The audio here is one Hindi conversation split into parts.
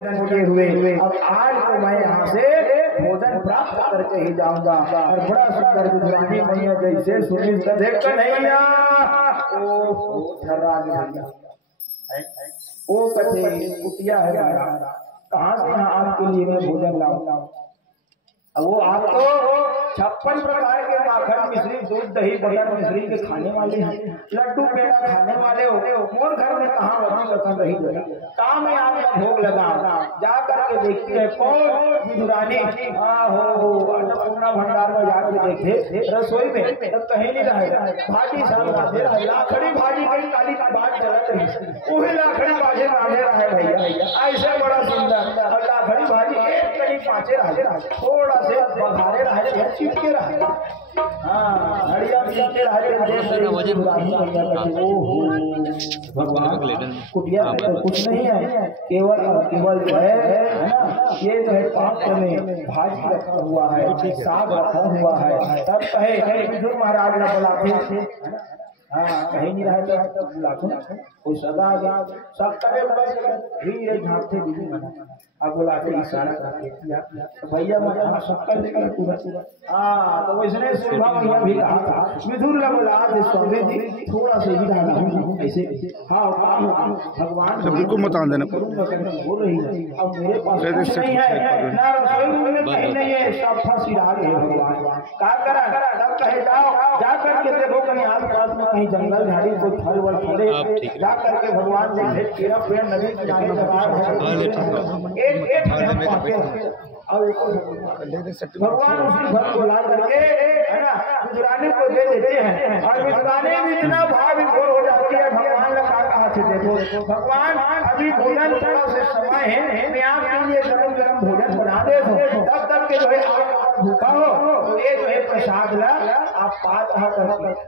किए हुए अब आज तो मैं यहाँ से भोजन प्राप्त करके ही जाऊंगा। और बड़ा सुंदर गुजरानी मैया जैसे सुनी देख कर नहीं ओ कथे कुटिया है हमारा, कहाँ से यहाँ आपके लिए मैं भोजन लाऊं। वो आप तो 56 प्रकार के माखन मिश्री दूध दही बटर मिश्री के खाने वाले हैं, लड्डू पेड़ा खाने वाले हो। मोर घर में कहाँ वही रखन रही काम में आपका भोग लगा जा करके देखती है कौन गुजरानी हो अन्नपूर्णा भंडार में जाकर देखे रसोई में तब कहीं नहीं रहे भाजी साल बाजे रहे लाखड़ी भाजी कहीं काली बात चलत रही वही लाखड़ी बाजे राधे रहे भैया ऐसे बड़ा सुंदर और लाखड़ी भाजी एक कड़ी पाँचे रहे थोड़ा से बघारे रहे चिपके रहे भगवान कुटिया कुछ नहीं है, केवल केवल जो है ना ये जो है पात्र में भाजी रखा हुआ है, साग रखा हुआ है। तब कहे विदुर महाराज ने बुलाते कहीं नहीं रहे तो बुलाते कोई सदा सब करे धीरे झाँकते दीदी मना अब बुलाते इशारा करके तो भैया मैं शक्कर लेकर पूरा तो वैसने सुबह भैया भी कहा था विदुर ने बोला स्वामी जी थोड़ा सा ही डाला ऐसे भगवान बिल्कुल मत आने देना बोल रही है अब मेरे पास नहीं है ना रसोई में कहीं नहीं है, सब फंसी रहा है भगवान क्या करा तब कहे जाओ जा करके देखो कहीं आस पास में कहीं जंगल झाड़ी कोई फल वल फले जा करके भगवान देखे तेरा पेड़ नदी किनारे लगा भगवान उसी घर को ला करके है ना गुजरानी को दे देते हैं और गुजरानी में इतना भाव विभोर हो जाती है। भगवान ने कहा थे देखो भगवान अभी भोजन थोड़ा से समय है मैं आपके लिए गरम गरम भोजन बना दे दो तब तक के जो है आप भूखा हो तो ये जो है प्रसाद ला आप पात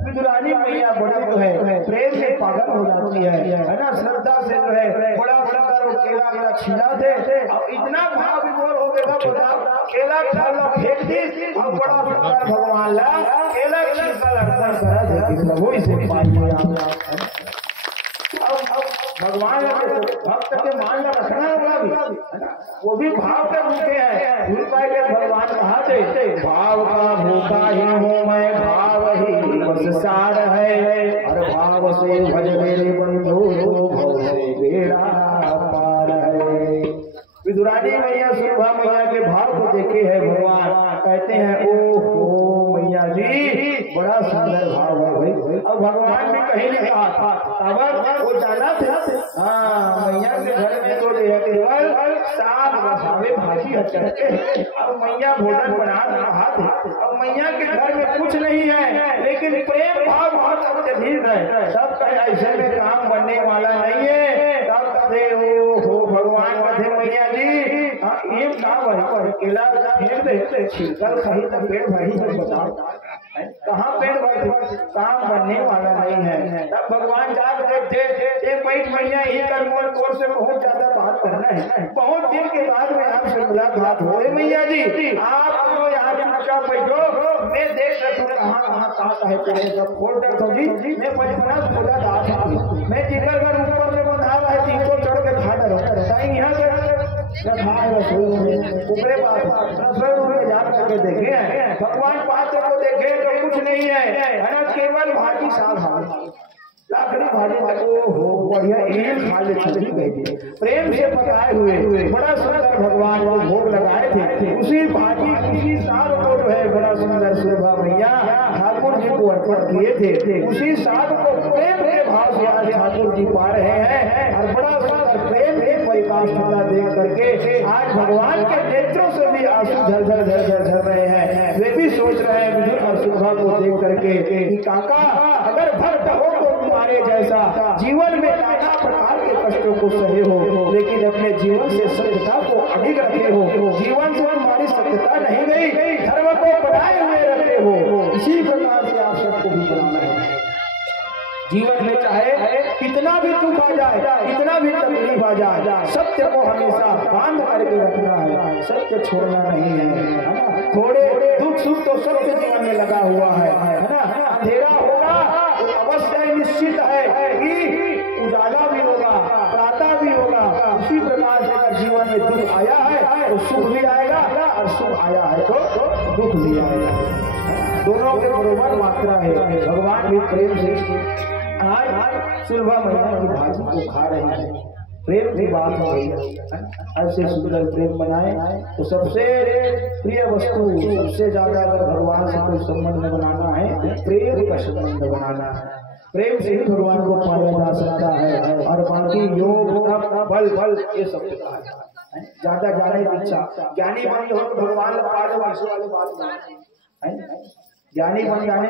गुजरानी मैया बड़ी जो है प्रेम से पागल हो जाती है ना श्रद्धा से जो है बड़ा बड़ा केला केला छिला दे और इतना भाव विभोर हो गया केला खाला फेंक दी और बड़ा बड़ा भगवान ला केला छिलका अर्पण करा दे वही से भगवान भक्त के मान रखना होगा वो भी भाव के भूखे हैं भूल पाए के भगवान कहा थे भाव का भूखा ही हूँ मैं भाव ही बस सार है और भाव से भज मेरे बंधु भव से बेड़ा पार है। विदुरानी मैया सुरभा मैया के भाव को देखे है भगवान कहते हैं ओहो मैया जी बड़ा सुंदर भाव है भाई। अब भगवान भी कहीं नहीं कहा था अब वो जाना था मैया के घर में तो केवल साग मसाले भाजी चढ़ते अब मैया भोजन बना रहा था। अब मैया के घर में कुछ नहीं है लेकिन प्रेम भाव बहुत अत्यधिक है। सब कहे ऐसे में काम बनने वाला नहीं है। तब कहे हो भगवान कहे मैया जी ये काम है केला फेंक दे छिलकल सही तो पेट भरी बताओ कहाँ पेट भर काम बनने वाला नहीं है। तब भगवान जाग देखते एक बैठ मैया ही कर्मल कोर से बहुत ज्यादा बात करना है। बहुत दिन के बाद में आपसे मुलाकात हो मैया जी आप यहाँ चुपचाप बैठो मैं देख रहा हूँ कहाँ कहाँ कहाँ है तेरे सब खोल कर जी मैं 50 खोला था मैं जिधर घर ऊपर में बंधा रहा है 300 चढ़ के खा रहा हूँ यहाँ से ऊपरे रसोई में जा करके देखे भगवान पात्र को देखे तो कुछ नहीं है ना केवल भाजी साग लाकड़ी भाजी हो बढ़िया एक खाली छतरी गई प्रेम से पकाए हुए बड़ा सुंदर भगवान को भोग लगाए थे। उसी भाजी उसी साग को जो है बड़ा सुंदर शोभा भैया ठाकुर जी को अर्पण किए थे। उसी साग को प्रेम के भाव से आज ठाकुर जी पा रहे हैं और बड़ा सुंदर प्रेम के परिकाष्ठता देख करके आज भगवान के नेत्रों से भी आंसू झरझर झरझर झर रहे हैं। वे भी सोच रहे हैं विदुर और शोभा को देख करके कि काका अगर भक्त हो तो तुम्हारे जैसा जीवन में नाना प्रकार के कष्टों को सहे हो लेकिन अपने जीवन से सत्यता को अडिग रखे हो। जीवन से तुम्हारी सत्यता नहीं गई धर्म को बनाए हुए रखे हो। इसी प्रकार से आप सबको भी बनाना है। जीवन में चाहे कितना भी दुख आ जाए कितना भी तकलीफ आ जाए सत्य को हमेशा बांध करके रखना है। सत्य छोड़ना नहीं है। थोड़े दुख सुख तो सत्य जीवन में लगा हुआ है ना। अंधेरा होगा तो अवश्य निश्चित है कि उजाला भी होगा प्रातः भी होगा। उसी प्रकार से जीवन में दुख आया है तो सुख भी आएगा, और सुख आया है तो दुख भी आएगा। दोनों के बराबर मात्रा है। भगवान भी प्रेम से आज सुलभा महीना की भाजी को खा रहे हैं। प्रेम की बात हो रही है। ऐसे सुंदर प्रेम बनाए तो सबसे प्रिय वस्तु, सबसे ज्यादा अगर भगवान से कोई संबंध बनाना है तो प्रेम का संबंध बनाना है। प्रेम से ही भगवान को पाया जा सकता है, और बाकी योग बल ये सब है। ज्यादा जाने की इच्छा, ज्ञानी बन हो तो भगवान वाले बात है। ज्ञानी बन जाने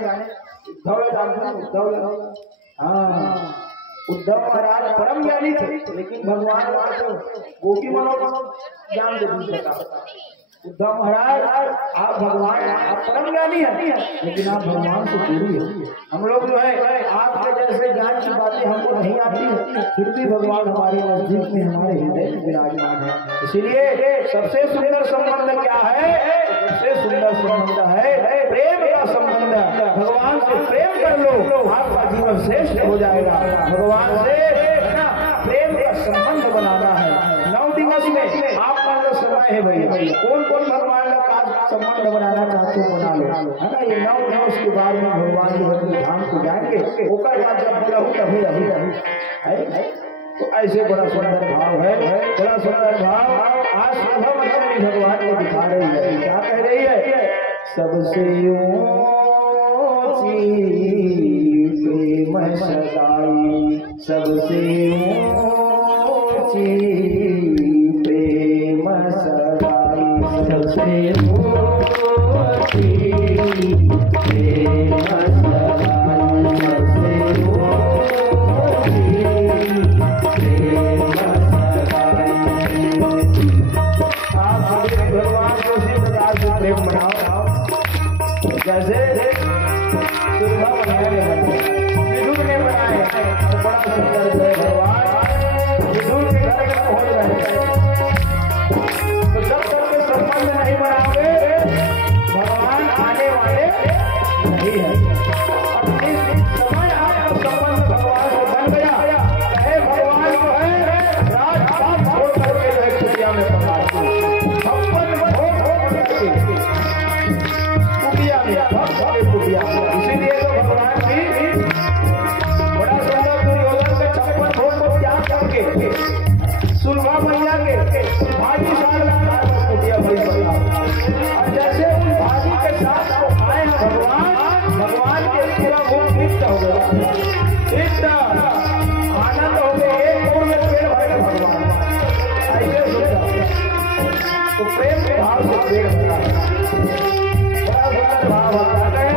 उद्धव, हाँ उद्धव महाराज परम ज्ञानी थे, लेकिन भगवान गोपी मनोरम ज्ञान दे दिया। उद्धव महाराज आप भगवान, आप परम ज्ञानी हैं, लेकिन आप भगवान से दूरी है। हम लोग जो है आपके जैसे ज्ञान की बातें हमको नहीं आती है, फिर भी भगवान हमारे नजदीक में, हमारे हृदय में विराजमान है। इसीलिए सबसे सुंदर संबंध क्या है? सबसे सुंदर संबंध है प्रेम का संबंध। भगवान से प्रेम कर लो, आपका जीवन श्रेष्ठ हो जाएगा। भगवान से प्रेम का संबंध बनाना है। 9 दिवस में आपका जो समय है भैया, कौन कौन भगवान का संबंध बनाना चाहते हो बना लो, है ना। ये 9 दिवस के बाद में भगवान के धाम को जाएंगे, होकर बाद जब बोला हूँ तभी है। तो ऐसे बड़ा सुंदर भाव है, बड़ा सुंदर भाव आज सुबह में भगवान को दिखा रही है। क्या कह रही है? सबसे ऊंची प्रेम सदाई, सबसे ऊंची प्रेम सदाई, सबसे ऊंची प्रेम सदाई, सबसे ऊंची प्रेम सदाई। आप भगवान को इसी प्रकार से प्रेम बनाओ जैसे सुलभा बनाया विदुर ने बनाया। बड़ा सुंदर है भगवान, विदुर के घर में पहुंच रहे। तो जब तक के संबंध नहीं बनाओगे भगवान आने वाले नहीं है। और जिस समय आपका संबंध भगवान से बन गया, चाहे भगवान जो है राजपाट छोड़ करके जो है दुनिया में पधार इसीलिए तो भगवान भी बड़ा सुंदर दुर्योधन के 56 भोग को त्याग करके सुलभा मैया के भाजी साथ कुटिया भरी बना। और जैसे उन भाजी के साथ को आए भगवान के पूरा भोग निष्ठ हो गया, निष्ठ आनंद हो गया। एक और में पेड़ भरे भगवान ऐसे सोचा। तो प्रेम के भाव से पेड़ भरा, बड़ा सुंदर भाव होता है।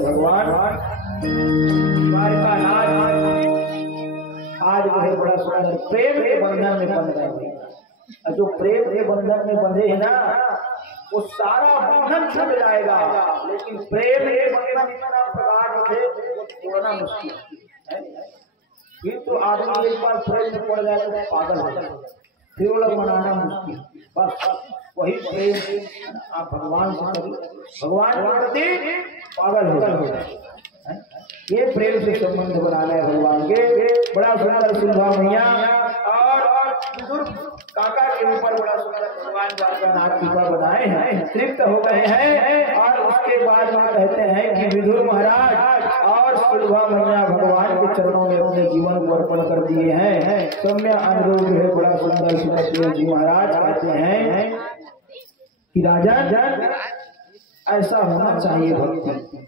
भगवान द्वारका नाथ आज वह बड़ा सुंदर प्रेम के बंधन में बंध गए। और जो प्रेम के बंधन में बंधे है ना, वो सारा बंधन छूट जाएगा, लेकिन प्रेम के बंधन इतना प्रगाढ़ होते वो तोड़ना मुश्किल है। फिर तो आदमी एक बार प्रेम में पड़ जाए तो पागल हो जाए, फिर वो लोग मनाना मुश्किल। बस वही प्रेम आप भगवान से, भगवान के प्रति पागल हो जाए। ये प्रेम से संबंध बनाना है भगवान के। बड़ा सुंदर सुलभा मैया और बुजुर्ग काका के ऊपर बड़ा सुंदर भगवान द्वारका नाथ कृपा बनाए हैं, तृप्त हो गए हैं। और उसके बाद में कहते हैं कि विदुर महाराज और सुलभा मैया भगवान के चरणों में अपने जीवन को अर्पण कर दिए हैं। सौम्य अनुरूप है। बड़ा सुंदर सुखदेव जी महाराज कहते हैं कि राजन ऐसा होना चाहिए भक्ति,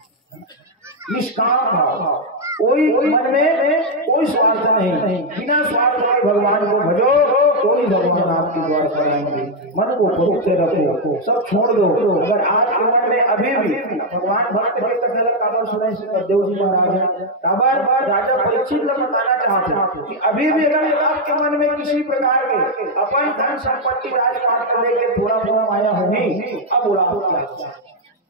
निष्काम भाव, कोई मन में कोई स्वार्थ नहीं, बिना स्वार्थ के भगवान को भजो तो ही भगवान आपके द्वार पर आएंगे। मन को पवित्र रखो, सब छोड़ दो। अगर आपके मन में अभी भी भगवान भक्त के कथन काबर सुनाई सुखदेव जी महाराज काबर राजा परीक्षित को बताना चाहते कि अभी भी अगर आपके मन में किसी प्रकार के अपन धन संपत्ति राजपाट करने के थोड़ा थोड़ा माया होगी, अब उड़ा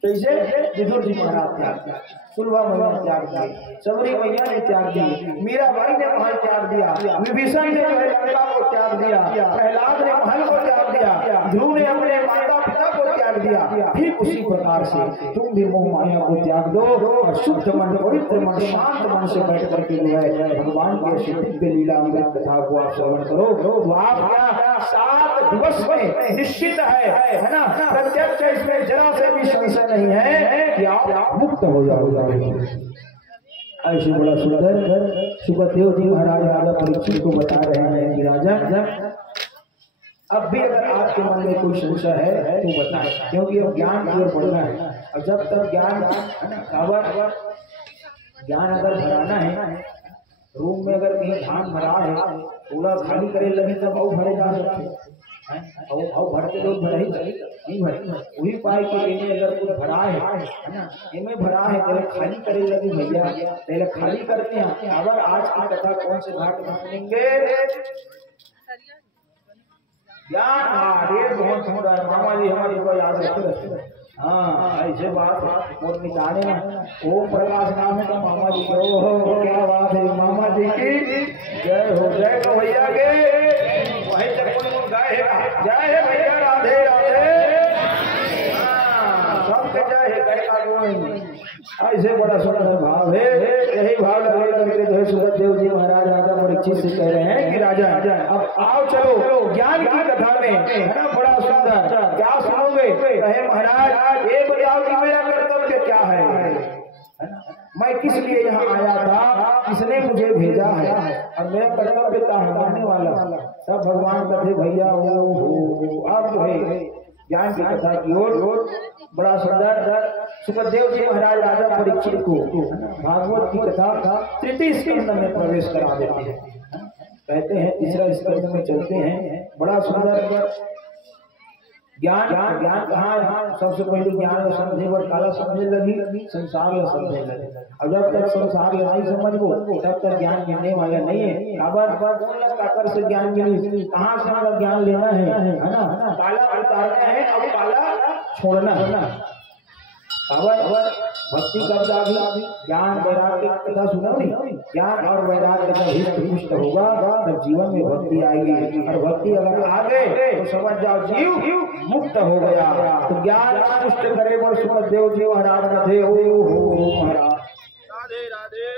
कैसे विदुर जी महाराज त्याग दिया, सुलभा मैया त्याग दिया, सबरी मैया ने त्याग दिया, मीराबाई ने महल त्याग दिया, विभीषण ने जो है लंका को त्याग दिया, प्रहलाद ने महल को त्याग दिया, ध्रुव ने अपने माता पिता को त्याग दिया। ठीक उसी प्रकार से तुम भी मोह माया को त्याग दो और शुद्ध मन, पवित्र मन, शांत मन से बैठ करके जो है भगवान के दिव्य लीला अमृत कथा को आप श्रवण करो। तो आप क्या 7 दिवस में निश्चित है ना, प्रत्यक्ष इसमें जरा से भी संशय नहीं है कि आप मुक्त हो जाओगे। ऐसे बड़ा सुंदर सुखदेव जी महाराज राजा परीक्षित को बता रहे हैं कि राजा अब भी अगर आपके मन में कोई संशय है तो बताएं, क्योंकि अब ज्ञान की ओर बढ़ना है। और जब तक ज्ञान ज्ञान अगर भराना है, रूम में अगर कहीं धान भरा है, पूरा खाली करे लगे तब भाव भरे जा सकते, भाव भरते लोग भरे नहीं भरे। वही पाए कि इन्हें अगर कुछ भरा है ना, इनमें भरा है, पहले खाली करे लगे भैया, पहले खाली करते हैं। अगर आज की कथा कौन से घाट में सुनेंगे, ज्ञान बहुत सुंदर मामा जी हमारी को याद रखते। हाँ ऐसे बात और निकाले ना, ओम प्रकाश नाम है मामा जी के। ओहो क्या बात है, मामा जी की जय हो, जय हो भैया के। वही तक जय है, जय है भैया, राधे राधे। सबके जय है, कह का ऐसे बड़ा सुंदर भाव है। यही भाव लगे करके जो है सुखदेव जी महाराज राजा परीक्षित से कह रहे हैं कि राजा अब आओ चलो ज्ञान की कथा में, है ना, बड़ा सुंदर। क्या सुनोगे? कहे महाराज ये बताओ कि मेरा कर्तव्य क्या है, मैं किस लिए यहाँ आया था, किसने मुझे भेजा है और मेरा कर्तव्य क्या है, मानने वाला। सब भगवान कहते भैया अब जो है ज्ञान की कथा की ओर बड़ा सुंदर सुखदेव जी महाराज राजा परीक्षित को भागवत की कथा तृतीय स्कंद में प्रवेश करा देते हैं। कहते हैं तीसरा स्कंद में चलते हैं। बड़ा सुंदर ज्ञान कहाँ है? सबसे पहले ज्ञान समझे और काला समझने लगी, संसार ला समझने लगे। और जब तक संसार ला नहीं समझ वो तब तक ज्ञान मिलने वाला नहीं है। काकर से ज्ञान मिली, कहाँ से ज्ञान लेना है ना, काला उतारना है, अब काला छोड़ना है ना। भक्ति कब जागी? ज्ञान वैराग्य की कथा सुनो नहीं, ज्ञान और वैराग्य जब हित पुष्ट होगा तब जीवन में भक्ति आएगी। और भक्ति अगर आ गए तो समझ जाओ जीव मुक्त हो गया। तो ज्ञान पुष्ट करे पर सुखदेव जी महाराज थे। ओ महाराज राधे राधे।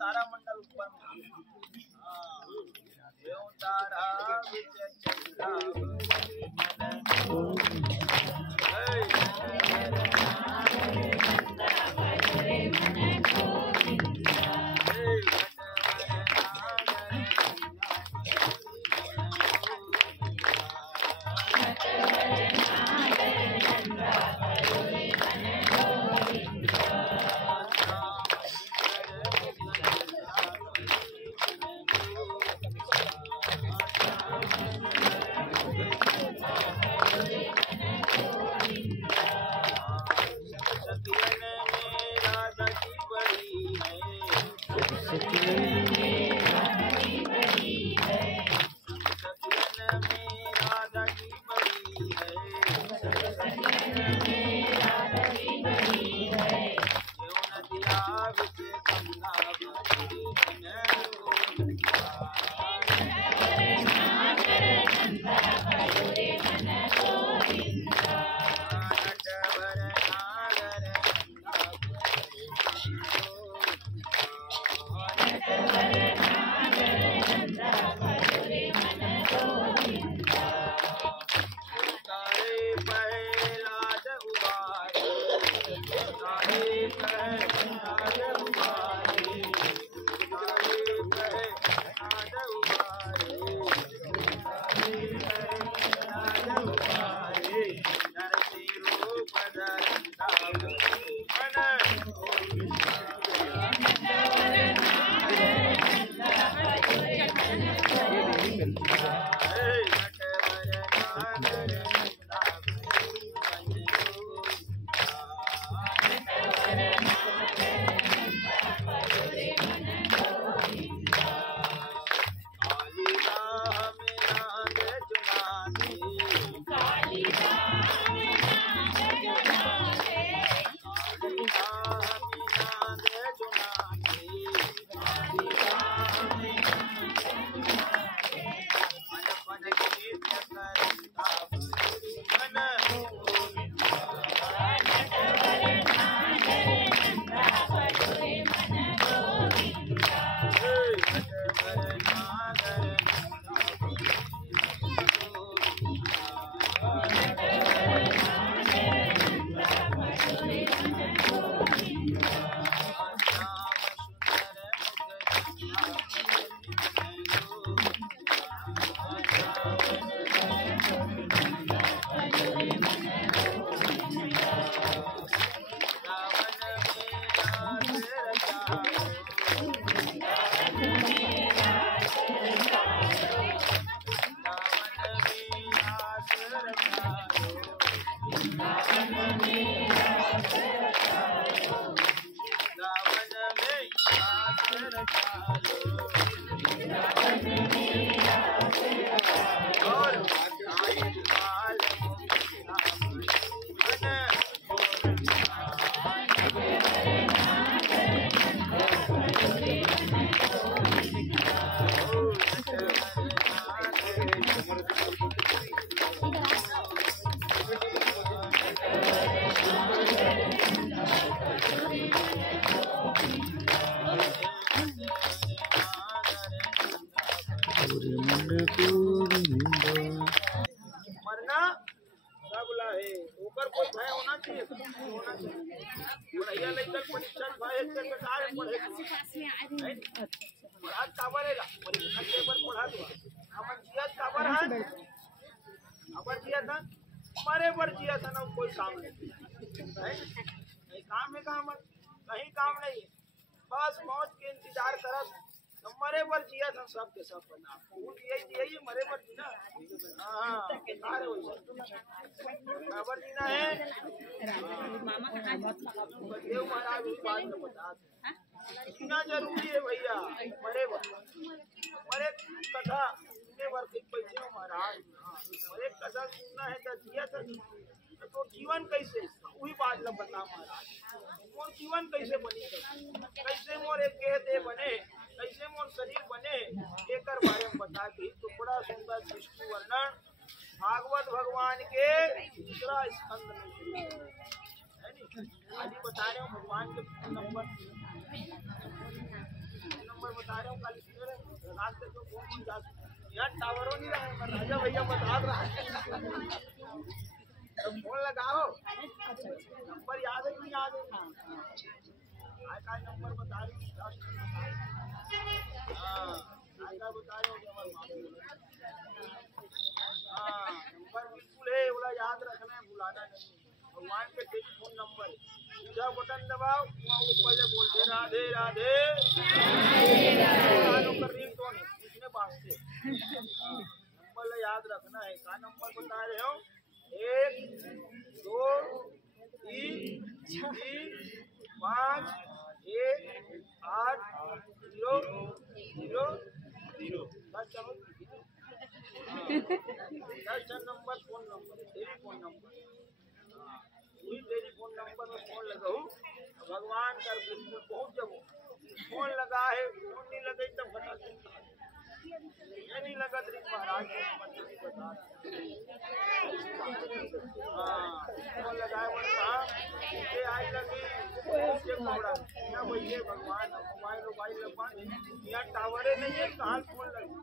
तारा मंडल ऊपर तारा है ओकर कोई भय होना चाहिए होना चाहिए पढ़ैया लइका परीक्षा भय से बेकार पढ़े पढ़ा काबर है परीक्षा के पर पढ़ा दो हमन जिया काबर है अबर जिया था हमारे पर जिया था ना कोई काम नहीं नहीं काम है काम कहीं काम नहीं है बस मौज के इंतजार करत मरे पर जिया था सब के सब बना फूल यही मरे पर जीना हां अरे वही खबर जीना है मामा कहां देव महाराज की बात न बता जीना जरूरी है भैया मरे कथा ने वर के पैसे महाराज मरे कथा सुनना है तो जिया था तो जीवन कैसे वही बात न बता महाराज मोर जीवन कैसे बनी कैसे मोर एक दे बने कैसे मोर शरीर बने एकर बारे में बता दी तो बड़ा सुंदर विष्णु वर्णन भागवत भगवान के दूसरा स्कंद में है नी आज बता रहे हूँ भगवान के नंबर बता रहे हूँ कल रात के तो फोन जा यार टावरों नहीं रहा है राजा भैया बता रहा है तो फोन लगाओ नंबर याद है नहीं याद है आज का नंबर बता रही हूँ बता रहे हो नंबर बिल्कुल है बोला याद रखना है भुलाना नहीं भगवान के टेलीफोन नंबर पूजा बटन दबाओ वहाँ ऊपर से बोलते राधे राधे रिंगटोन है उसने वास्ते नंबर याद रखना है क्या नंबर बता रहे हो 1 2 3 5 1 8 0 0 0 10 number phone number telephone number वही टेलीफोन नंबर में फोन लगाओ भगवान का बिल्कुल पहुंच जाओ फोन लगा है फोन नहीं लगे तो बता नहीं लगा तो महाराज बता फोन लगाए ये आई लगी क्या बोलिए भगवान मोबाइल लगा यहाँ टावरे नहीं है कहाँ फोन लगे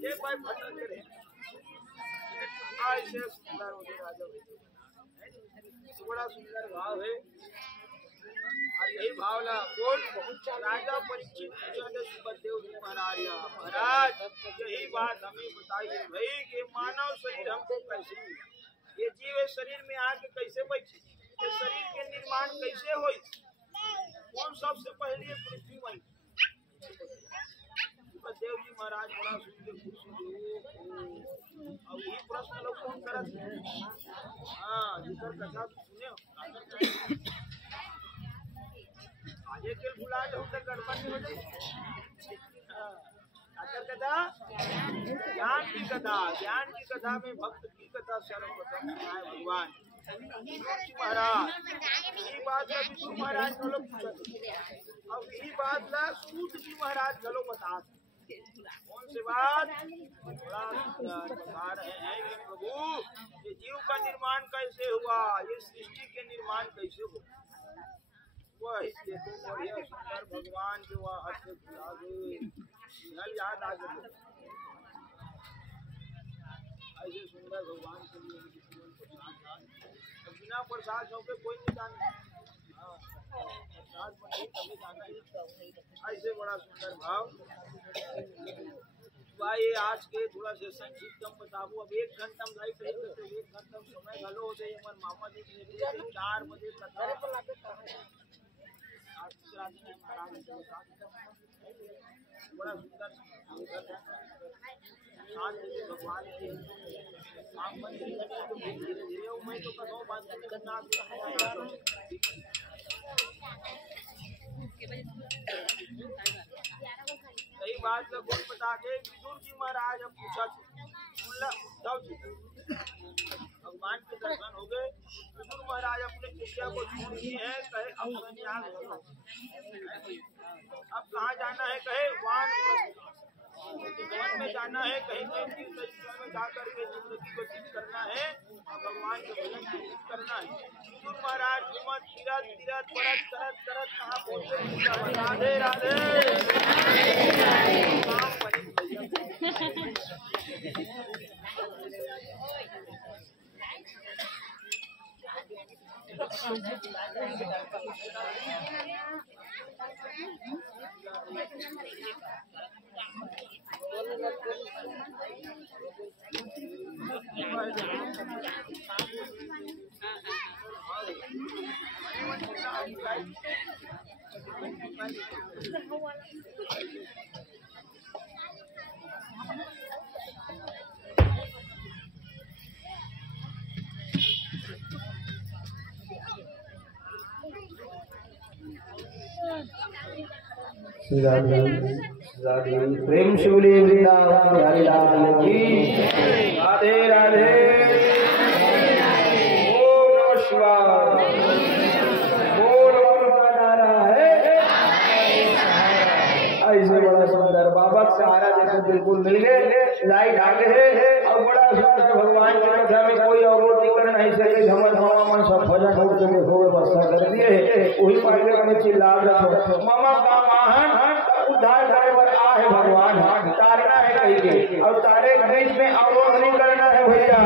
ये भाई फटक करे ऐसे सुंदर होते राजा बड़ा सुंदर भाव है और यही भावना बोल राजा परीक्षित सुखदेव जी महाराज यही बात हमें बताइए भाई कि मानव शरीर हमको कैसे मिला ये जीव शरीर में आके कैसे बैठे ये शरीर के निर्माण कैसे हो कौन सबसे पहले पृथ्वी बनी देव जी महाराज बड़ा सुनते अब यही प्रश्न लोग कौन करत हाँ जिकर कथा सुने आगे के भुला जाओ तो गड़बड़ नहीं हो जाए कथा ज्ञान की कथा में भक्त की कथा सर्वप्रथम है भगवान महाराज यही बात है विष्णु महाराज चलो अब यही बात ला सूत जी महाराज चलो बता कौन सी बात बता रहे हैं कि प्रभु ये जीव का निर्माण कैसे हुआ ये सृष्टि के निर्माण कैसे हुआ वही देखो बढ़िया सुंदर भगवान जो हाथ से याद आ गए ऐसे सुंदर भगवान के लिए बिना प्रसाद होके कोई नहीं जाना प्रसाद बने तभी जाना ऐसे बड़ा सुंदर भाव भाई आज के थोड़ा से संक्षिप्त कम बताबू अब 1 घंटा में लाइट रही तो 1 घंटा समय घलो हो जाए हमारे मामा जी के 4 बजे कथा बड़ा सुंदर भगवान के धीरे धीरे मैं तो कहो बात करना सही बात का गुण बता के विदुर जी महाराज अब पूछा भगवान के दर्शन हो गए विदुर महाराज अपने शिष्या को छोड़ दिए हैं कहे अब संन्यास करो अब कहाँ जाना है कहे वन में जाना है कहीं कहीं में जाकर के जिंदगी को ठीक करना है और भगवान के भजन करना है विदुर महाराज घूमत फिरत परत करत कहाँ पहुंचे राधे राधे प्रेम शिवली वृंदावन बिहारी लाल की राधे राधे। ओम नमः शिवाय। बोल बाबा नारा है। ऐसे बड़ा सुंदर बाबा सहारा जैसे बिल्कुल मिल गए, लाइट आगे है और बड़ा सुंदर भगवान की कथा में कोई अवरोध कर नहीं सके। धमन मन सब भजन हो के देखो व्यवस्था कर दिए। वही पाएगा में चिल्ला रखो मामा का महान उद्धार करे पर आहे भगवान। तारना है कहीं के और तारे बीच में अवरोध नहीं करना है भैया।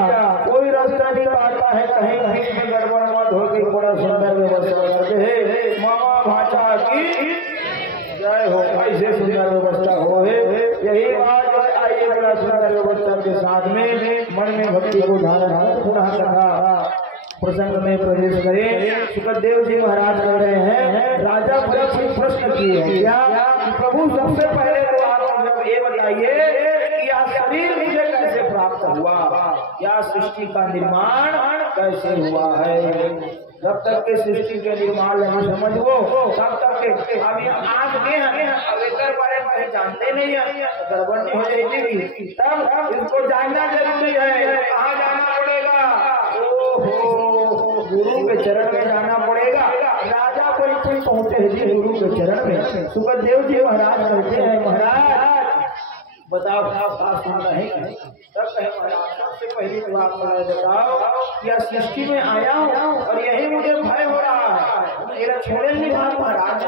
कोई रास्ता नहीं पाता है, कहीं बीच में गड़बड़ मत हो गई। बड़ा सुंदर व्यवस्था करके है मामा भाषा की जय हो। ऐसे सुंदर व्यवस्था हो यही बात। आइए बड़ा सुंदर व्यवस्था के साथ में मन में भक्ति को धारण पुनः कथा प्रसंग में प्रवेश करें। सुखदेव जी महाराज कह रहे हैं राजा परीक्षित प्रश्न किए हैं क्या प्रभु सबसे पहले तो आप जब ये बताइए कि यह शरीर मुझे कैसे प्राप्त हुआ, या सृष्टि का निर्माण कैसे हुआ है। जब तक के सृष्टि के निर्माण नहीं समझो तब तक के अभी आंख के अवेतर बारे में जानते नहीं है, गड़बड़ नहीं हो जाएगी। तब इसको जानना जरूरी है। कहाँ जाना पड़ेगा? ओहो, गुरु के चरण में जाना पड़ेगा। राजा परीक्षित पहुंचे हैं जी गुरु के चरण में। सुखदेव जी महाराज कहते हैं महाराज बताओ क्या सुन रहे हैं? तब कहे महाराज सबसे पहली बात बताओ क्या सृष्टि में आया हूँ और यही मुझे भय हो रहा है। मेरा छोड़े नहीं महाराज।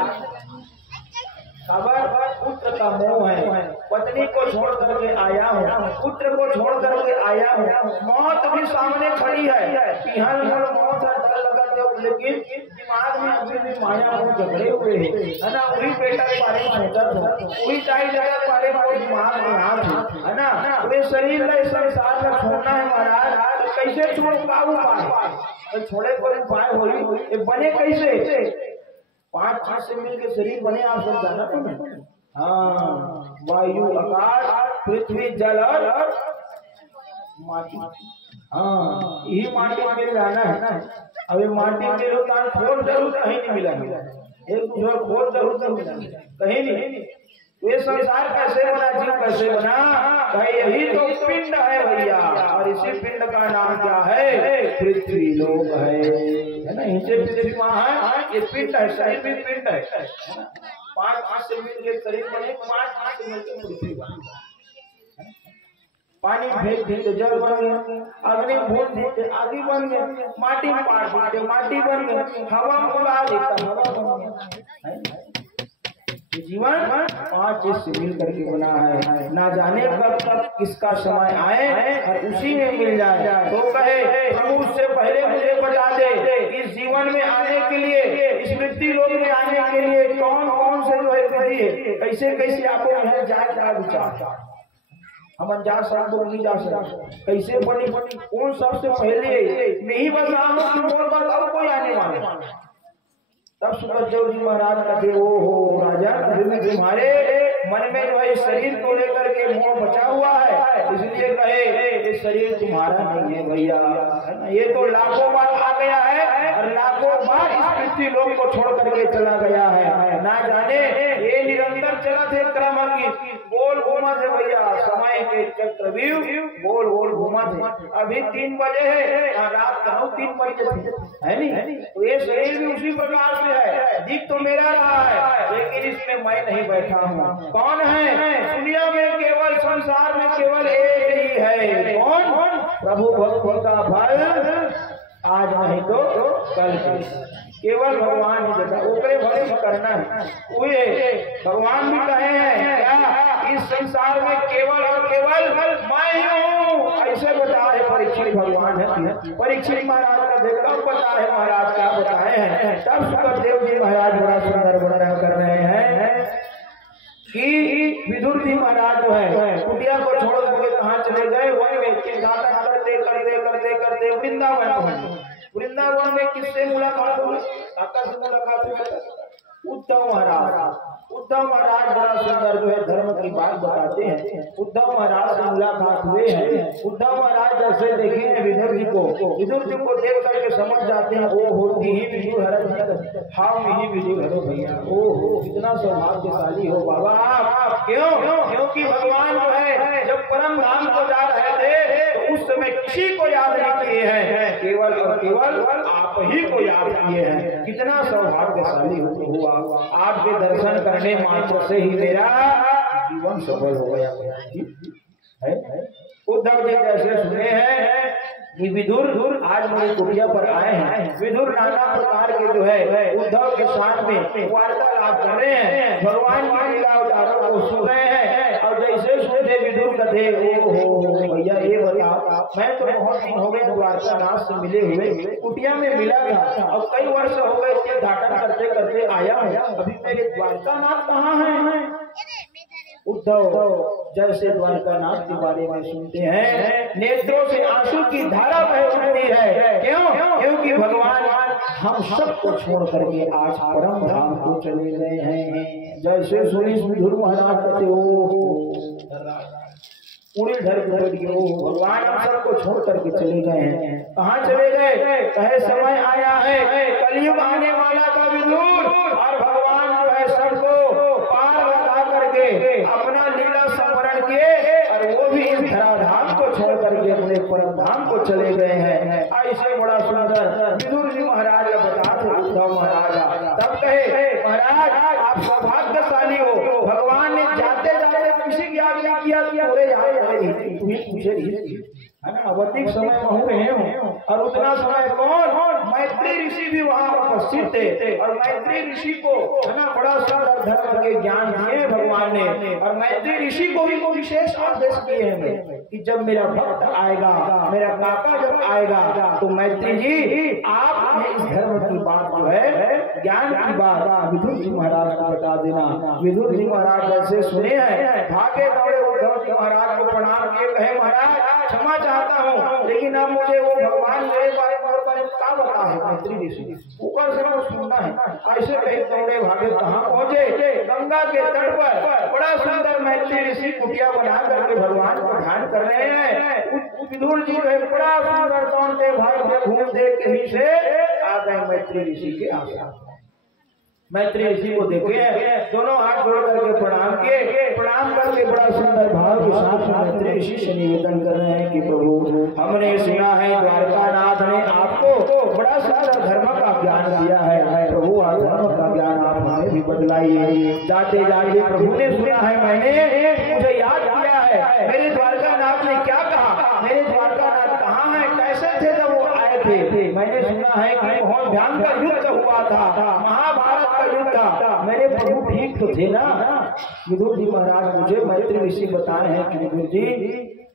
खबर पुत्र का मोह है, पत्नी को छोड़ करके आया हूँ, पुत्र को छोड़ करके आया हूँ। मौत भी सामने खड़ी है, पिहल मौत डर लगा तो, लेकिन दिमाग में अभी भी माया को झगड़े हुए है ना। वही बेटा के बारे में सोचा था, वही चाहे जगह के बारे में दिमाग में हाथ है ना। वे शरीर में संसार में छोड़ना है महाराज, कैसे छोड़ काबू पाए? छोड़े कोई उपाय हो बने कैसे? 5 चीज से मिलकर शरीर बने, आप सब जाना तो। हाँ, वायु आकाश पृथ्वी जल और माटी। हाँ, यही माटी में जाना है ना। अभी माटी में लोग खोज जरूर कहीं नहीं मिला, एक दूसरे खोज जरूर नहीं मिला कहीं नहीं। ये संसार कैसे बना, जीव कैसे बना? कहे यही तो पिंड है भैया, और इसी पिंड का नाम क्या है? पृथ्वी लोक है ना। इनसे पृथ्वी वहाँ है, ये पिंड है, शरीर भी पिंड है। 5 हाथ से मिलकर शरीर बने, 5 हाथ से मिलकर पृथ्वी बनी। पानी फेंक देते जल बन गया, अग्नि भून देते आदि बन गया, माटी पार देते माटी बन गया, हवा उड़ा देता हवा बन गया। जीवन 5 चीज से मिल करके बना है। ना जाने कब तक किसका समय आए और उसी में मिल जाए। तो कहे प्रभु उससे पहले मुझे बता दे इस जीवन में आने के लिए, इस मृत्यु लोक में आने के लिए कौन कौन से जो है कैसे कैसे आपको यहाँ जाए क्या विचार? हम जा सकते नहीं जा सकते, कैसे बनी कौन सबसे पहले नहीं बता और कोई आने वाले। तब सुखदेव जी महाराज कहते ओ हो राजा, तुम्हारे मन में जो है शरीर को लेकर के मोह बचा हुआ है, इसलिए कहे ये शरीर तुम्हारा नहीं है भैया। ये तो लाखों बार आ गया है और लाखों बार इस पृथ्वी लोक को छोड़ करके चला गया है। ना जाने ये निरंतर चला थे क्रम की गोल घूमा थे भैया, समय के चक्रव्यूह गोल गोल घूमा थे। अभी 3 बजे है, रात का 3 बजे है नहीं। तो ये शरीर भी उसी प्रकार से है, दिख तो मेरा रहा है लेकिन इसमें मैं नहीं बैठा हूँ। कौन है? दुनिया में केवल संसार में केवल एक ही है। कौन? प्रभु भक्त का फल आज नहीं तो कल केवल भगवान ही देता, ऊपरे भले करना है। भगवान भी कहे हैं क्या इस संसार में केवल और केवल मैं हूँ, ऐसे बता है परीक्षित लेकिन भगवान है। परीक्षित महाराज का देखा पता है महाराज क्या बताए हैं। तब सुखदेव जी महाराज बड़ा सुंदर वर्णन कर रहे हैं कि विदुर जी महाराज जो है कुटिया को छोड़ करके कहाँ चले गए, वन में गाथा करते करते करते करते वृंदावन पहुंचे। वृंदावन में किससे मुलाकात हुई, काका से मुलाकात हुई, उद्धव महाराज। उद्धव महाराज बड़ा सुंदर जो है धर्म की बात बताते हैं। उद्धव महाराज से मुलाकात हुए हैं। उद्धव महाराज जैसे देखे हैं विदुर जी को, विदुर जी को देख करके समझ जाते हैं वो होती ही विदुर हर हम ही विदुर हरो भैया। ओहो कितना सौभाग्यशाली हो बाबा आप। क्यों? क्योंकि भगवान जो है जब परम धाम को जा रहे थे तो उस समय किसी को याद नहीं किए हैं, केवल और केवल आप ही को याद किए हैं। कितना सौभाग्यशाली हुआ। आपके दर्शन करने मात्र से ही मेरा जीवन सफल हो गया है। उद्धव जी कैसे सुने हैं कि विदुर आज मेरी कुटिया पर आए हैं। विदुर नाना प्रकार के जो है उद्धव के साथ में वार्तालाप कर रहे हैं, भगवान की लीला अवतारों को सुन रहे हैं। और जैसे सुने विदुर कथे ओ भैया ये बताओ, मैं तो बहुत दिन हो गए द्वारकानाथ से मिले हुए, कुटिया में मिला था और कई वर्ष हो गए इसके घाटन करते करते आया हूँ, अभी मेरे द्वारकानाथ कहाँ है। उद्धव जैसे द्वारकानाथ के बारे में सुनते हैं नेत्रों से आंसू की धारा बह उठती है। क्यों? क्योंकि भगवान हम सबको छोड़ करके आज परम धाम को चले गए हैं। जैसे सुनी विदुर महाराज कहते हो पूरी धर भगवान हम सबको छोड़ करके चले गए हैं। कहाँ चले गए? कहे समय आया है, कलयुग आने वाला था विदुर, और भगवान जो है सबको पार लगा करके अपना लीला संवरण किए और वो भी इस धराधाम को छोड़ करके अपने परम धाम को चले गए हैं। ऐसे बड़ा सुंदर विदुर जी महाराज ने बताते उद्धव महाराज। तब कहे महाराज आप सौभाग्यशाली हो, भगवान ने जाते जाते किसी की आज्ञा किया है ना। अवधिक समय महू रहे हो और उतना समय कौन मैत्री ऋषि भी वहाँ उपस्थित थे। और मैत्री ऋषि को है ना बड़ा सुंदर धर्म के ज्ञान दिए भगवान ने। और मैत्री ऋषि को भी विशेष आदेश किए हैं कि जब मेरा भक्त आएगा, मेरा काका जब आएगा तो मैत्री जी आप इस धर्म की बात जो है ज्ञान की बात विदुर जी महाराज को बता देना। विदुर जी महाराज जैसे सुने हैं भागे दौड़े उद्धव जी महाराज को प्रणाम किए, कहे महाराज क्षमा चाहता हूँ लेकिन अब मुझे वो भगवान मेरे बारे में क्या बता है मैत्री ऋषि, ऊपर से वो सुनना है। ऐसे कहीं दौड़े भागे कहाँ पहुँचे? गंगा के तट पर बड़ा सुंदर मैत्री ऋषि कुटिया बना करके भगवान को ध्यान कर रहे हैं। विदुर जी को बड़ा सुंदर दौड़ते भाई घूमते कहीं से आ गए मैत्री ऋषि के आगे। मैत्री ऋषि को देखे दोनों हाथ जोड़ करके प्रणाम किए, प्रणाम करके बड़ा सुंदर भाव के साथ मैत्री ऋषि से निवेदन कर रहे हैं कि प्रभु हमने सुना है द्वारकानाथ ने आपको बड़ा सुंदर धर्म का ज्ञान दिया है। प्रभु धर्म का ज्ञान आप हमें भी बदलाइए। जाते जाते प्रभु ने सुना है, मैंने मुझे याद किया है मेरे द्वारकानाथ ने क्या कहा, मेरे द्वारकानाथ कहाँ है, कैसे थे जब वो आए थे। मैंने सुना है कि बहुत भयंकर युद्ध हुआ था, महाभारत का युद्ध था, मेरे प्रभु ठीक तो थे ना। विदुर जी महाराज मुझे मैत्री ऋषि बताए हैं कि विदुर जी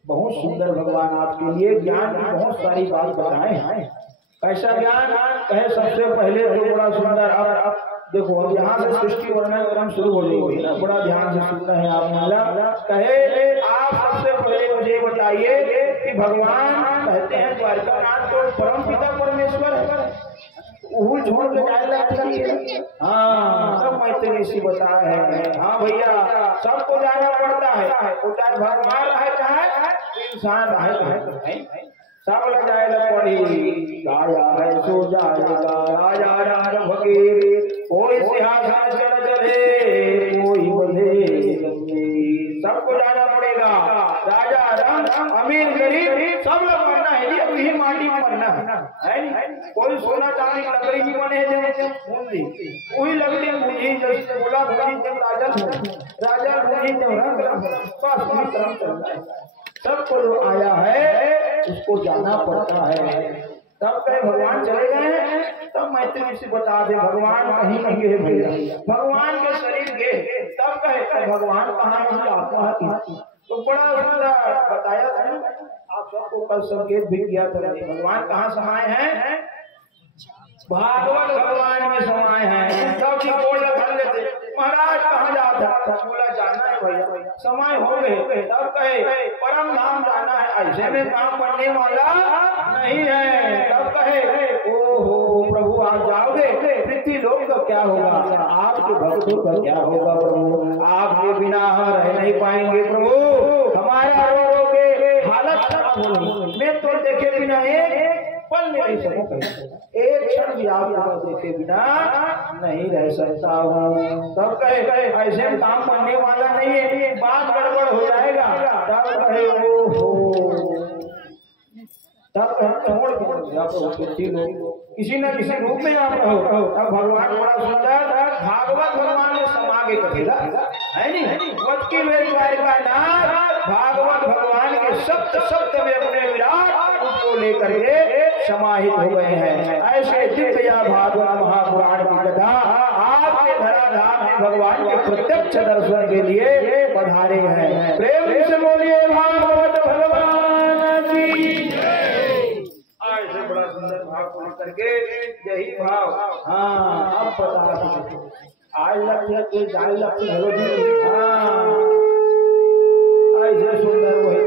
बहुत सुंदर भगवान आपके लिए ज्ञान की बहुत सारी बात बताए हैं। कैसा ज्ञान? कहे सबसे पहले तो बड़ा सुंदर अब देखो अब यहाँ से सृष्टि वर्णन क्रम शुरू हो जाएगी ना, बड़ा ध्यान से सुनना है आप माला। कहे आप सबसे पहले मुझे बताइए कि भगवान कहते हैं द्वारकानाथ तो परम पिता परमेश्वर है, वो छोड़ के जाए लगता है। हाँ सब मैत्री ऋषि बताए हैं। हाँ भैया सबको जाना पड़ता है, वो चाहे भगवान रहे चाहे इंसान रहे सब लग जाएगा पड़ी। आया है सो जाएगा राजा राम भगे, कोई सिंहासन चढ़ चले कोई बंधे, सबको जाना पड़ेगा। राजा राम अमीर गरीब सब लोग मरना है जी, अभी ही माटी में मरना है। कोई सोना चांदी लकड़ी की बने वही लकड़ी मुझी जैसे बोला राजा मुझी सबको जो आया है उसको जाना पड़ता है। तब कहे भगवान चले गए हैं, तब मैत्री ऋषि बता दे भगवान कहीं नहीं गए भैया, भगवान के शरीर गए। तब कहे भगवान कहाँ है, तो बड़ा बताया था आप सबको कल संकेत भी किया था भगवान कहाँ समाये हैं, भागवत भगवान में समाये हैं। सब की बोल भर लेते महाराज कहाँ जाता, बोला जाना है भैया, समय हो गए। तब कहे परम धाम जाना है, ऐसे में काम करने वाला नहीं है। तब कहे ओहो प्रभु आप जाओगे, पृथ्वी लोक का क्या होगा, आपके भक्तों का क्या होगा प्रभु, आपके बिना हम रह नहीं पाएंगे प्रभु, हमारा रो रो के हालत खराब होगी। मैं तो देखे बिना एक पल में नहीं सकूं, एक क्षण भी आप देखे बिना नहीं रह सकता हूँ। तब कहे ऐसे काम करने वाला नहीं है, बात गड़बड़ हो जाएगा। तब कहे तब छोड़ किसी न किसी रूप में आप रहो। तब भगवान बड़ा सुंदर भागवत भगवान में समागे करेगा है नहीं, वत की द्वारिका नाथ भागवत भगवान के सप्त सप्त में अपने विराट रूप को लेकर के समाहित हो गए हैं। ऐसे दिव्य भागवत महापुराण की कथा आपके धराधाम में भगवान के प्रत्यक्ष दर्शन के लिए पधारे हैं। प्रेम से बोलिए भागवत भगवान की। ऐसे बड़ा सुंदर भाव पूर्ण करके यही भाव हाँ अब पता आज लगते जाए लगती हेलो जी हाँ ऐसे सुंदर वही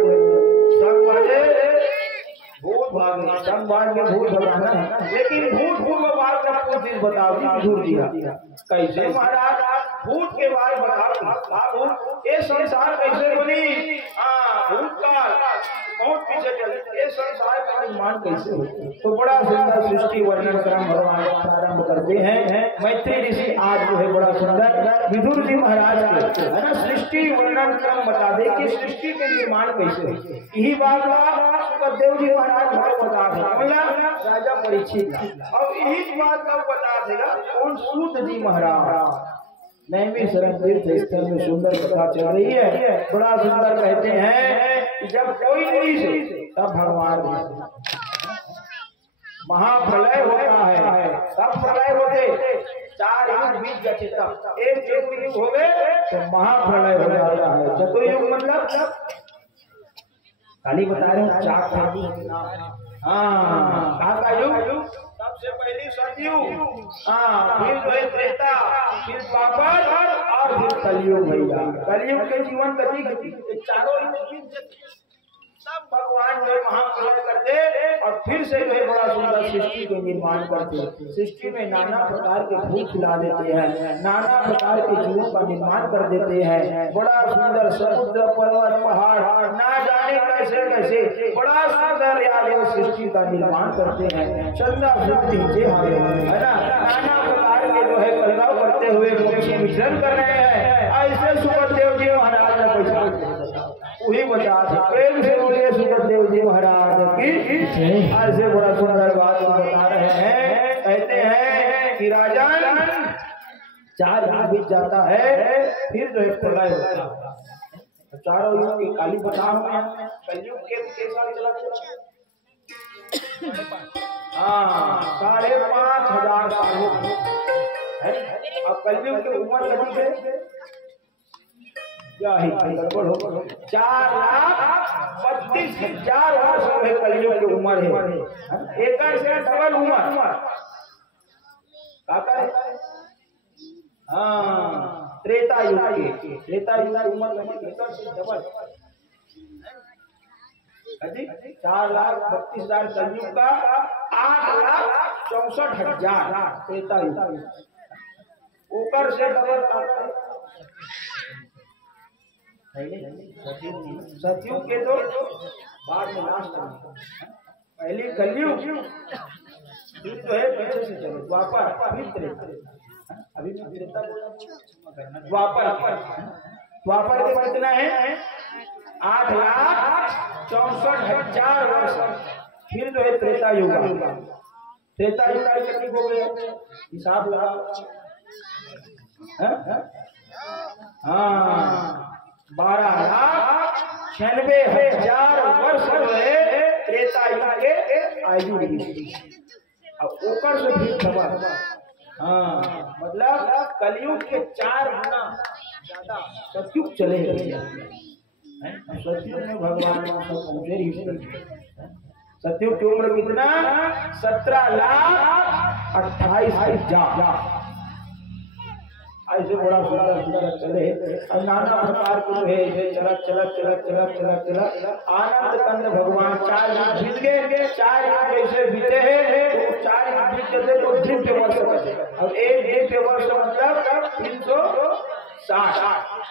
संग बाजे भूत भाग संग बाज में भूत भगाना है, लेकिन भूत पूर्व बात का कुछ चीज बताओ दूर दिया कैसे महाराज भूत के बारे बताओ, ये संसार कैसे बनी, भूत का बहुत पीछे चले, ये संसार का निर्माण कैसे होता। तो बड़ा सुंदर सृष्टि वर्णन क्रम भगवान प्रारंभ करते हैं। मैत्री ऋषि आज जो है बड़ा सुंदर विदुर जी महाराज के है ना सृष्टि वर्णन क्रम बता दे कि सृष्टि के निर्माण कैसे होते। यही बात सुखदेव जी महाराज बता देगा राजा परीक्षित, अब यही बात का बता देगा कौन सूत जी महाराज। नैमी शरण तीर्थ स्थल में सुंदर कथा चल रही है, बड़ा सुंदर कहते हैं कि जब कोई नहीं से तब भगवान महाप्रलय होता है, तब प्रलय होते चार युग बीत गए, तब एक चतुर्युग हो गए तो महाप्रलय हो जाता है। चतुर्युग मतलब खाली बता रहे हैं चार हाँ का युग सबसे पहली सतयुग फिर जो है त्रेता, फिर द्वापर और फिर कलयुग भैया। कलयुग के जीवन गति चारों सब भगवान जो महाप्रलय करते और फिर से जो है बड़ा सुंदर सृष्टि के निर्माण करते। सृष्टि में नाना प्रकार के फूल खिला देते हैं, नाना प्रकार के जीवों का निर्माण कर देते हैं। बड़ा सुंदर समुद्र पर्वत पहाड़ ना जाने कैसे कैसे बड़ा सुंदर यार सृष्टि का निर्माण करते हैं। चंदा सृष्टि है ना, नाना प्रकार के जो है कलरव करते हुए पक्षी मिश्रण कर रहे हैं। ऐसे सुखदेव जी महाराज ने पैसा वही बता प्रेम से बोलिए सुखदेव जी महाराज की। ऐसे बड़ा सुंदर बात बता रहे हैं, कहते हैं कि राजन चार युग बीत जाता है फिर जो है प्रलय होता है। चारों युग की काली बताओ कलयुग के साल चला 5,500 सालों है। अब कलयुग की उम्र कभी है क्या ही गड़बड़ हो 4,32,000 वर्ष है कलयुग की उम्र है। एक से डबल उम्र त्रेता युग की त्रेता युग की उम्र से डबल 4,32,000 कलयुग का 8,64,000 त्रेता युग ऊपर से डबल सतयुग के तो बाद में लास्ट पहले कलयुग फिर जो है पीछे से चलो द्वापर फिर त्रेता। अभी त्रेता द्वापर के कितना है 8,64,000 वर्ष। फिर जो है त्रेता युग, त्रेता युग कितनी हो गया हिसाब लगा 12,96,000 वर्ष हुए त्रेता युग के आयु रही। अब ऊपर से फिर खबर मतलब कलयुग के 4 गुना ज्यादा सतयुग चले सत्युग में भगवान सब पहुंचे ही सत्युग की उम्र कितना 17,28,000 ऐसे बड़ा सुंदर सुंदर चले और नाना प्रकार के है चलत चलत चलत चलत चलत चलत आनंद कंद भगवान 4 युग बीत गए 4 युग जैसे बीते हैं तो 4 युग बीत गए तो दिव्य वर्ष बचे और एक दिव्य वर्ष मतलब 360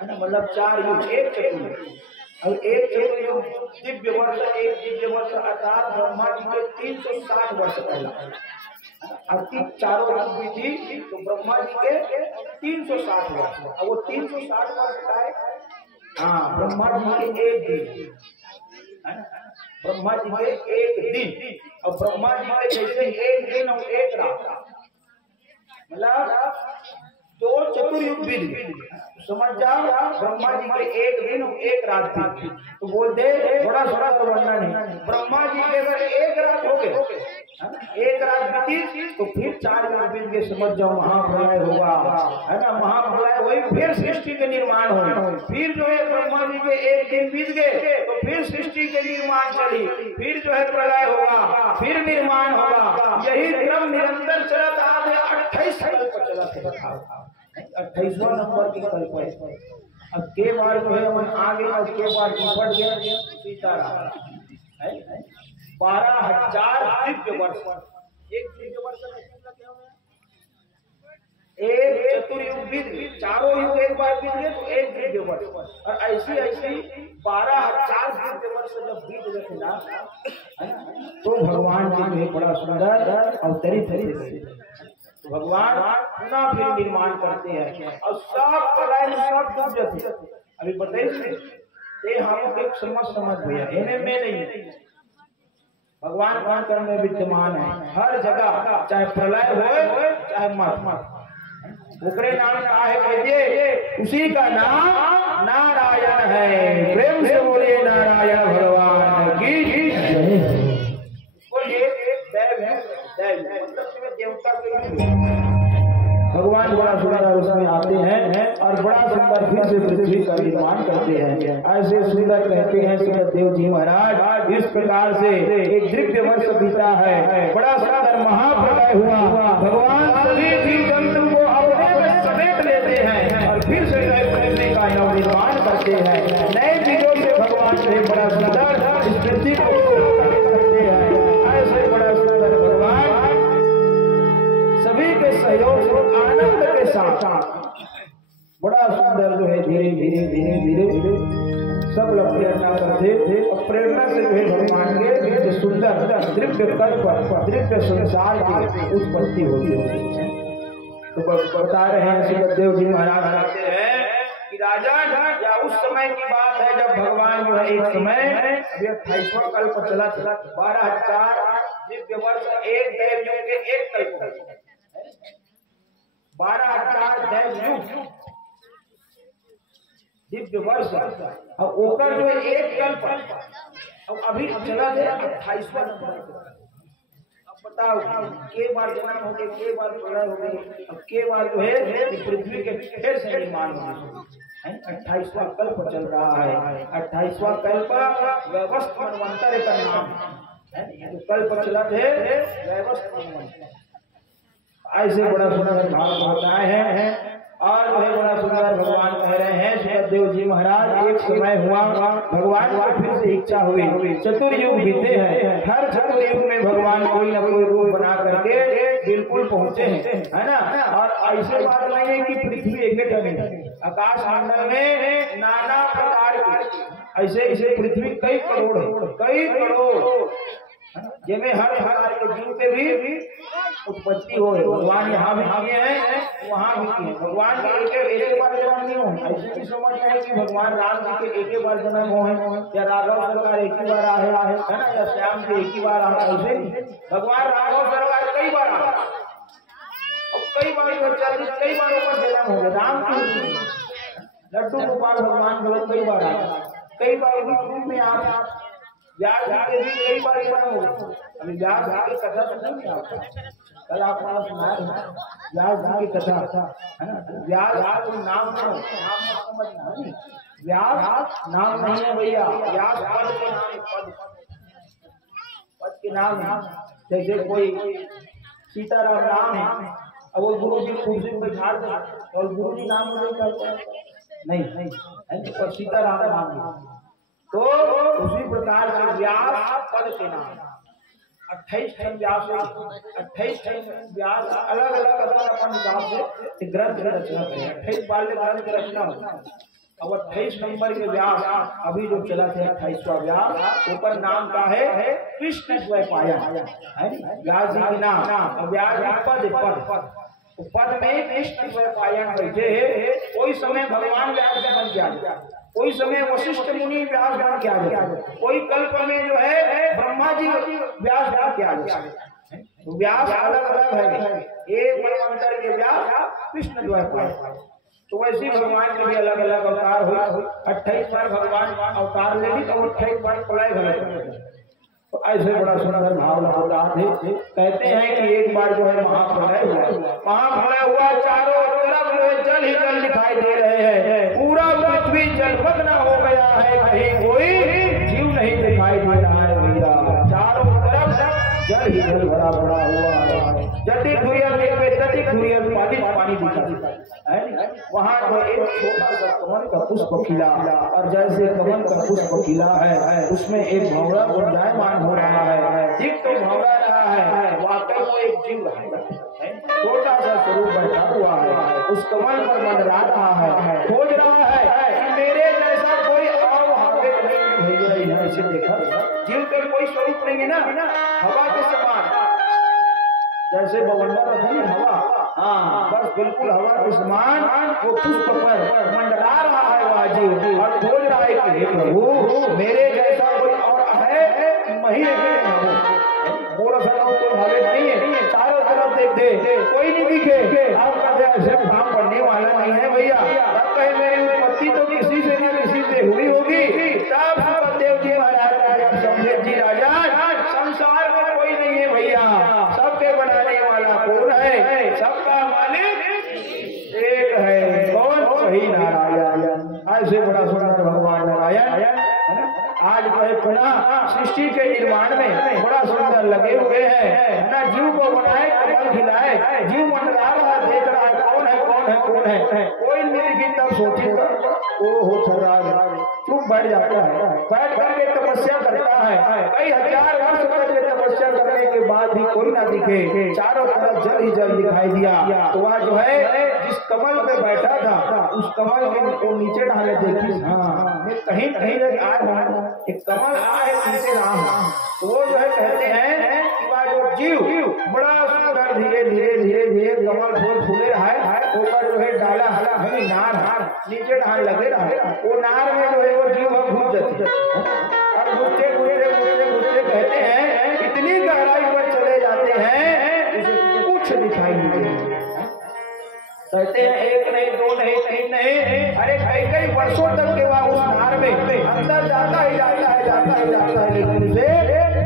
है ना मतलब 4 युग एक चतुर्युग और एक चतुर्युग दिव्य वर्ष एक दिव्य वर्ष अर्थात ब्रह्मा जी के 360 वर्ष पहला अति चारों युग भी थी तो ब्रह्मा जी के 360 वर्ष और वो 360 वर्ष का है हाँ ब्रह्मा जी के एक दिन ब्रह्मा जी के एक दिन और ब्रह्मा जी के जैसे एक दिन और एक रात मतलब 2 चतुर्युग बीत गए समझ जाओ ब्रह्मा जी के एक दिन और एक रात थी तो बोलते बड़ा थोड़ा तो वर्णन है ब्रह्मा जी के अगर एक रात हो गए एक रात बीती तो फिर 4 युग बीत के समझ जाओ महाप्रलय होगा है ना महाप्रलय वही फिर सृष्टि के निर्माण हो फिर जो है ब्रह्मा जी के एक दिन बीत गए तो फिर सृष्टि के निर्माण चली फिर जो है प्रलय होगा फिर निर्माण होगा यही क्रम निरंतर चला था 28 कल्प चला था 28वां नंबर की कल्प है अब के बार जो है अपन आगे और के बार निपट गया सीताराम 12,000 दिव्य वर्ष एक दिव्य वर्ष एक चतुर्युग बीत गए चारों युग एक बार बीत गए तो एक दिव्य वर्ष और ऐसी ऐसी 12,000 दिव्य वर्ष जब बीत गए ना तो भगवान जी ने बड़ा सुंदर अवतरित है भगवान पुनः फिर निर्माण करते हैं और सब प्रलय में सब डूब जाते अभी बताइए ये हम एक समझ भैया इन्हें में नहीं भगवान कौन कर्म में विद्यमान है हर जगह चाहे प्रलय हो चाहे मत ऊपरे नाम कहा है कहते उसी का नाम नारायण है प्रेम से बोलिए नारायण भगवान की बोलिए दैव है दैव मतलब देवता के भगवान बड़ा सुंदर उसमें आते हैं और बड़ा सुंदर फिर से पृथ्वी का निर्माण करते हैं ऐसे सुंदर कहते हैं सुखदेव जी महाराज इस प्रकार से एक दिव्य वर्ष बीता है बड़ा सुंदर महाप्रलय हुआ भगवान सभी जीव जंतु को अपने में समेट लेते हैं और फिर से पृथ्वी का नवनिर्माण करते हैं नए चीजों से भगवान से बड़ा सुंदर इस पृथ्वी को करते हैं ऐसे बड़ा सुंदर भगवान सभी के सहयोग से आनंद के साथ बड़ा सुंदर जो है धीरे धीरे धीरे धीरे सब लोग प्रेरणा करते थे और प्रेरणा से जो है भगवान के सुंदर दिव्य कल्प दिव्य संसार की उत्पत्ति होती है तो बता रहे हैं सुखदेव जी महाराज कहते हैं कि राजा या उस समय की बात है जब भगवान जो है एक समय अभी 28वां कल्प चला 12,000 दिव्य वर्ष एक दैव युग के एक कल्प 12,000 दैव युग दिव्य वर्ष और ओकर जो एक कल्प अब अभी चला गया 28वां नंबर अब बताओ के बार जन्म हो गए के बार प्रलय हो गई अब के बार जो है पृथ्वी के फिर से निर्माण हो 28वां कल्प चल रहा है 28वां कल्प वैवस्वत मनवंतर का नाम है जो कल्प चला थे वैवस्वत मनवंतर ऐसे बड़ा सुंदर भाव बताए हैं और वह बड़ा सुंदर भगवान कह रहे हैं सुखदेव जी महाराज एक समय हुआ भगवान को फिर से इच्छा हुई चतुर्युग बीते हैं हर चतुर्युग में भगवान कोई न कोई रूप बना करके बिल्कुल पहुंचे हैं है ना और ऐसे बात नहीं है कि पृथ्वी एक आकाश मंडल में नाना प्रकार के ऐसे ऐसे पृथ्वी कई करोड़ जिनमें हर प्रकार के जीव के भी उत्पत्ति हो भगवान यहाँ भी किए हैं वहाँ भी किए भगवान के एक बार जन्म नहीं हो ऐसे भी समझना है कि भगवान राम जी के एक बार जन्म हो या राघव सरकार एक ही बार आए है ना या श्याम जी एक ही बार आए ऐसे भगवान राघव सरकार कई बार आए और कई बार कई बार ऊपर जन्म हो गया राम की लड्डू गोपाल भगवान कई बार आए कई बार रूप में आप व्यास के भी कई बार जन्म हो अभी व्यास की कथा नहीं आपका कल आपने सुना व्यास की कथा है ना व्यास नाम समझना व्यास नाम नहीं है भैया, व्यास पद के नाम, पद के नाम है। जैसे कोई सीताराम नाम है और वो गुरु जी कुर्सी में बैठा दे और गुरु जी नाम नहीं और सीताराम नाम है, तो उसी प्रकार से व्यास पद के नाम 28 व्यास, 28 व्यास अलग अलग अपन हिसाब से ग्रंथ की रचना करें। 28 बार ग्रंथ की रचना अब 28 नंबर के व्यास अभी जो चला थे 28वां व्यास, ऊपर नाम का है कृष्ण द्वैपायन है व्यास जी के नाम। व्यास पद पद में कृष्ण द्वैपायन बैठे है। कोई समय भगवान व्यास का बन गया, कोई समय वशिष्ठ मुनि व्यास गान किया गया, कोई कल्प में जो है ब्रह्मा जी व्यास गान किया गया। व्यास अलग अलग है, एक मनवंतर के व्यास कृष्ण द्वैपायन। तो वैसे भगवान के भी अलग अलग अवतार हुए। 28 बार भगवान अवतार ले ली और 28 बार प्रलय घट। तो ऐसे बड़ा सुंदर भाव लगा थे। कहते हैं कि एक बार जो है महाप्रलय हुआ, चारों तरफ जल ही जल दिखाई दे रहे हैं, पूरा पृथ्वी जलमग्न हो गया है, कहीं कोई जीव नहीं दिखाई दे रहा है भैया। चारों तरफ जल ही जल भरा भरा हुआ है, जति घुरिया तति घुरिया पानी दिखा है। वहाँ जो एक छोटा सा कमल का पुष्प खिला, और जैसे कमल का पुष्प खिला है उसमें एक भंवरा गुंजायमान हो रहा है, जीव तो भंवरा रहा है, वाकई वो एक जीव है, छोटा सा स्वरूप बैठा हुआ है, उस कमल पर मंडरा रहा है, खोज रहा है कि मेरे जैसा कोई और हार्दिक नहीं भेज रही है। इसे देखा जीव के कोई स्वरूप नहीं है ना, हवा के समान, जैसे बवंडर रखी हवा, हाँ बस बिल्कुल हवा के समान वो पुष्प पर मंडरा रहा है वह जीव, और खोज रहा है कि हे प्रभु मेरे जैसा कोई और है मही बोला सका कोई भावे नहीं है। चारों तरफ देख दे कोई नहीं दिखे, आपका ऐसे काम करने वाला नहीं है भैया। अब कहे मेरी उत्पत्ति तो किसी से न किसी से हुई होगी, तब देव जी महाराज समझे जी राजा संसार में कोई नहीं है भैया, सबके बनाने वाला कौन है, सबका मालिक एक है, कौन वही नारायण। ऐसे बड़ा सुंदर भगवान नारायण आज जो है पुनः सृष्टि के निर्माण में बड़ा सुंदर लगे हुए हैं ना। जीव को बनाए, कमल खिलाए, जीव मंडरा रहा है, देख रहा है कौन है कौन है कौन है, कोई नहीं दिखी, तब सोचेगा ओ हो थोड़ा चुप बैठ जाता है, बैठ करके तपस्या करता है, कई हजार वर्ष तक तपस्या करने के बाद भी कोई ना दिखे, चारों तरफ जल ही जल दिखाई दिया। तो वह जो है जिस कमल पे बैठा था उस कमल को नीचे ढाले देखी, हाँ कहीं कहीं आए एक कमल आए नीचे राम, तो वो जो है कहते हैं कि वह जो जीव बड़ा सुंदर धीरे धीरे धीरे धीरे कमल फूल फूले रहा है, ऊपर जो है डाला हला हमी नार नीचे ढाल लगे रहा, वो नार में जो है वो जीव घुस जाती है, और घुसते घुसते घुसते घुसते कहते हैं इतनी गहराई पर चले जाते हैं उसे कुछ दिखाई नहीं देता। कहते हैं एक नहीं दो नहीं तीन नहीं, अरे कई कई वर्षों तक के बाद उस नार में अंदर जाता ही जाता है जाता ही जाता है, लेकिन उसे